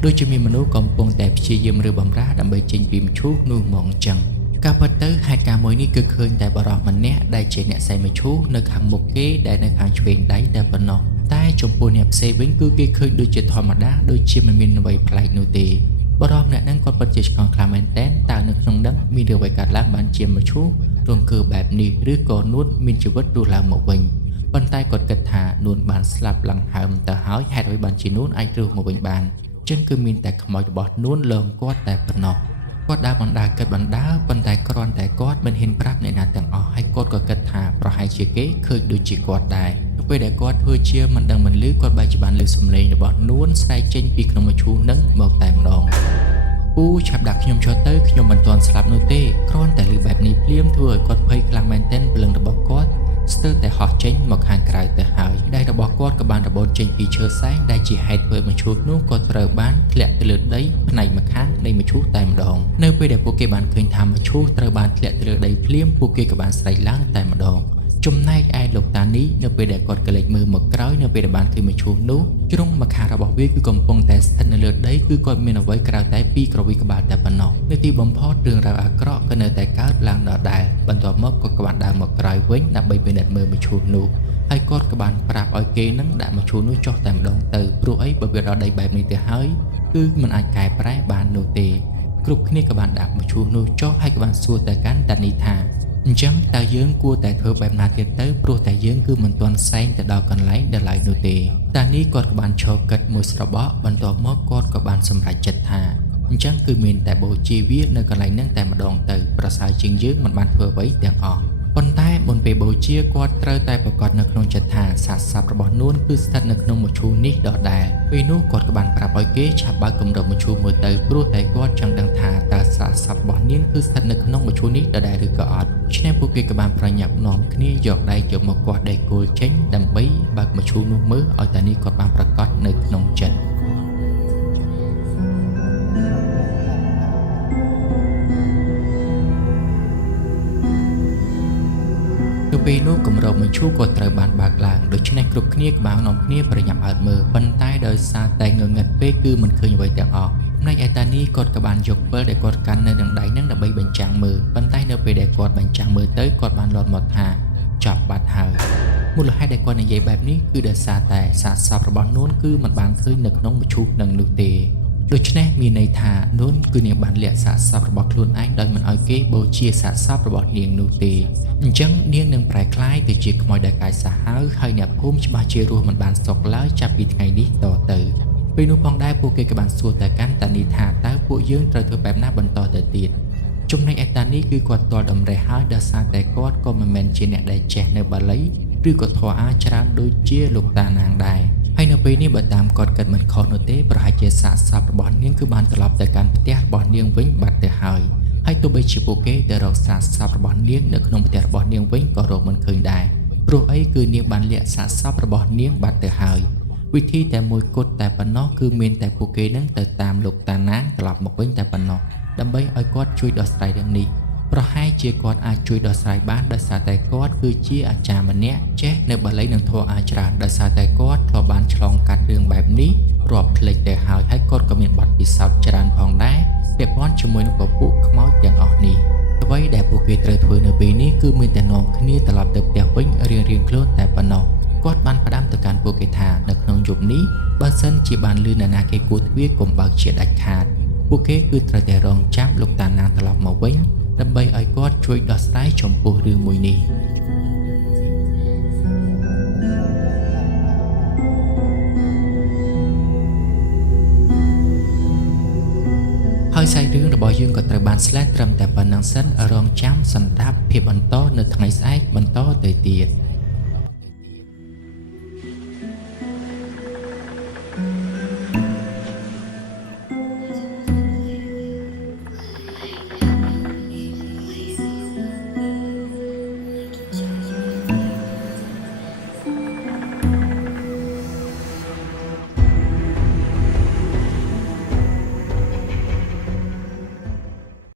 ដូចជាមានមនុស្សកំពុងតែព្យាយាមរើបំរាស់ដើម្បីចេញពីមឈូសនោះមកអញ្ចឹងការពិតទៅហេតុការណ៍មួយនេះគឺឃើញតែបរិសម្នាក់ដែលជាអ្នកសែមឈូសនៅខាងមុខគេដែលនៅខាងឆ្វេងដៃតែប៉ុណ្ណោះតែចំពោះអ្នកផ្សេងវិញគឺគេឃើញដូចជាធម្មតាដូចជាមិនមានអ្វីប្លែកនោះទេបរិសម្នាក់ហ្នឹងគាត់ពិតជាឆ្ងល់ខ្លាំងមែនទែនតើនៅក្នុងហ្នឹងមានរឿងអ្វីកើតឡើងបានជាមឈូសរង្គើបែបនេះឬក៏នួនមានជីវិតរស់ឡើងមកវិញប៉ុន្តែគាត់គិតថានួនបានស្លាប់ឡើងហើមទៅហើយហេតុអ្វីបានជានួនអាចរស់មកវិញបានចឹងគឺមានតែខ្មោចរបស់នួនលងគាត់តែប៉ុណ្ណោះគាត់ដើរបណ្ដាគិតបណ្ដាប៉ុន្តែគ្រាន់តែគាត់មិនហ៊ានប្រាប់អ្នកណាទាំងអស់ហើយគាត់ក៏គិតថាប្រហែលជាគេឃើញដូចជាគាត់ដែរនៅពេលដែលគាត់ធ្វើជាមិនដឹងមិនឮគាត់បែរជាបានលើសំឡេងរបស់នួនស្រែកចេញពីក្នុងមឈូសនឹងមកតែម្ដងពូឆាប់ដាក់ខ្ញុំចុះទៅខ្ញុំមិនទាន់ស្លាប់នោះទេគ្រាន់តែឮបែបនេះភ្លាមធ្វើឲ្យគាត់ភ័យខ្លាំងមែនទែនព្រលឹងរបស់គាត់ស្ទើរតែហោះចេញមកខាងក្រៅទៅហើយដៃរបស់គាត់ក៏បានរបូតចេញពីឈើសែងដែលជាហេតុធ្វើមឈូសនោះក៏ត្រូវបានធ្លាក់ទៅលើដីផ្នែកម្ខាងនៃមឈូសតែម្ដងនៅពេលដែលពួកគេបានឃើញថាមឈូសត្រូវបានធ្លាក់ទៅលើដីភ្លាមពួកគេក៏បានស្រែកឡើងតែម្ដងចំណែកឯលោកតានេះនៅពេលដែលគាត់ក្លែកមើលមកក្រោយនៅពេលដែលបានឃើញមឈូសនោះជ្រុងម្ខាងរបស់វាគឺកំពុងតែស្ថិតនៅលើដីគឺគាត់មានអ្វីក្រៅតែពីក្រវីក្បាលតែប៉ុណ្ណោះនៅទីបំផុតរឿងរ៉ាវអាក្រក់ក៏នៅតែកើតឡើងដដែលបន្ទាប់មកគាត់ក៏បានដើរមកក្រោយវិញដើម្បីពិនិត្យមើលមឈូសនោះហើយគាត់ក៏បានប្រាប់ឲ្យគេនឹងដាក់មឈូសនោះចុះតែម្ដងទៅព្រោះអីបើវាដល់ដីបែបនេះទៅហើយគឺมันអាចកែប្រែបាននោះទេគ្រប់គ្នាក៏បានដាក់មឈូសនោះចុះហើយក៏បានសួរទៅកាន់តានីថាអញ្ចឹងតើយើងគួរតែធ្វើបែបណាទៀតទៅព្រោះតែយើងគឺមិនទាន់សែងទៅដល់កន្លែងដែលឡើយនោះទេតានេះគាត់ក៏បានឈរគិតមួយស្របក់បន្ទាប់មកគាត់ក៏បានសម្រេចចិត្តថាអញ្ចឹងគឺមានតែបូជាវានៅកន្លែងហ្នឹងតែម្ដងទៅប្រសើរជាងយើងមិនបានធ្វើអ្វីទាំងអស់ប៉ុន្តែមុនពេលបូជាគាត់ត្រូវតែប្រកាសនៅក្នុងចិត្តថាសាស័ព្ទរបស់នួនគឺស្ថិតនៅក្នុងមឈូសនេះដដែលពេលនោះគាត់ក៏បានប្រាប់ឲ្យគេឆាប់បើកគម្របមឈូសមើលទៅព្រោះតែគាត់ចង់ដឹងថាតើសាស័ព្ទរបស់នាងគឺស្ថិតនៅក្នុងមឈូសនេះដដែលឬក៏អត់ដូច្នេះពួកគេក៏បានប្រញាប់នាំគ្នាយកដៃយកមកគាត់ដៃគោលចេញដើម្បីបើកមឈូសនោះមើលឲ្យតានេះគាត់បានប្រកាសនៅក្នុងចិត្តពេលនោះគម្របមឈូសក៏ត្រូវបានបើកឡើងដូច្នេះគ្រប់គ្នាក៏បាននាំគ្នាប្រញាប់អើតមើលប៉ុន្តែដោយសារតែងងឹតពេកគឺមិនឃើញអ្វីទាំងអស់ចំណែកឯតានេះគាត់ក៏បានយកពិលដែលគាត់កាន់នៅនឹងដៃនឹងដើម្បីបញ្ចាំងមើលប៉ុន្តែនៅពេលដែលគាត់បញ្ចាំងមើលទៅគាត់បានលាត់មកថាចាប់បាត់ហើយ មូលហេតុដែលគាត់និយាយបែបនេះគឺដោយសារតែសាកសពរបស់នួនគឺมันបានឃើញនៅក្នុងមឈូសនឹងនោះទេដូច្នេះមានន័យថានួនគឺនាងបានលាក់សាកសពរបស់ខ្លួនឯងដោយមិនឲ្យគេបូជាសាកសពរបស់នាងនោះទេអញ្ចឹងនាងនឹងប្រែក្លាយទៅជាខ្មោចដែលកាយសាហាវហើយអ្នកភូមិច្បាស់ជារស់មិនបានសុខឡើយចាប់ពីថ្ងៃនេះតទៅពេលនោះផងដែរពួកគេក៏បានសួរទៅកាន់តានីថាតើពួកយើងត្រូវធ្វើបែបណាបន្តទៅទៀតចំណែកឯតានីគឺគាត់ទាល់តម្រេះហើយដោយសារតែគាត់ក៏មិនមែនជាអ្នកដែលចេះនៅបាលីឬក៏ធម៌អាច្រើនដូចជាលោកតានាងដែរហើយនៅពេលនេះបើតាមគាត់គិតមិនខុសនោះទេប្រហែលជាសាកសពរបស់នាងគឺបានត្រឡប់ទៅកាន់ផ្ទះរបស់នាងវិញបាត់ទៅហើយទោះបីជាពួកគេទៅរកសាកសពរបស់នាងនៅក្នុងផ្ទះរបស់នាងវិញក៏រកមិនឃើញដែរព្រោះអីគឺនាងបានលាក់សាកសពរបស់នាងបាត់ទៅហើយវិធីតែមួយគត់តែប៉ុណ្ណោះគឺមានតែពួកគេនឹងទៅតាមលោកតាណាងត្រឡប់មកវិញតែប៉ុណ្ណោះដើម្បីឲ្យគាត់ជួយដោះស្រាយរឿងនេះប្រហែលជាគាត់អាចជួយដោះស្រាយបានដោយសារតែគាត់គឺជាអាចារ្យម្នាក់ចេះនៅបាលីនឹងធម៌អាច្រើនដោយសារតែគាត់ធ្លាប់បានឆ្លងកាត់រឿងបែបនេះរាប់ភ្លេចទៅហើយគាត់ក៏មានបទពិសោធន៍ច្រើនផងដែរពាក់ព័ន្ធជាមួយនឹងពពួកខ្មោចទាំងអស់នេះអ្វីដែលពួកគេត្រូវធ្វើនៅពេលនេះគឺមានតែនាំគ្នាត្រឡប់ទៅផ្ទះវិញរៀងៗខ្លួនតែប៉ុណ្ណោះគាត់បានផ្ដាំទៅកាន់ពួកគេថានៅក្នុងយប់នេះបើសិនជាបានលឺនរណាគេគួរទ្វារកុំបើកជាដាច់ខាតពួកគេគឺត្រូវតែរងចាំលោកតាណាងត្រឡប់មកវិញដើម្បីឲ្យគាត់ជួយដោះស្រាយចំពោះរឿងមួយនេះហើយសាច់រឿងរបស់យើងក៏ត្រូវបានស្លែត្រឹមតែប៉ុណ្ណឹងសិនរងចាំសន្តាប់ភាពបន្តនៅថ្ងៃស្អែកបន្តទៅទៀត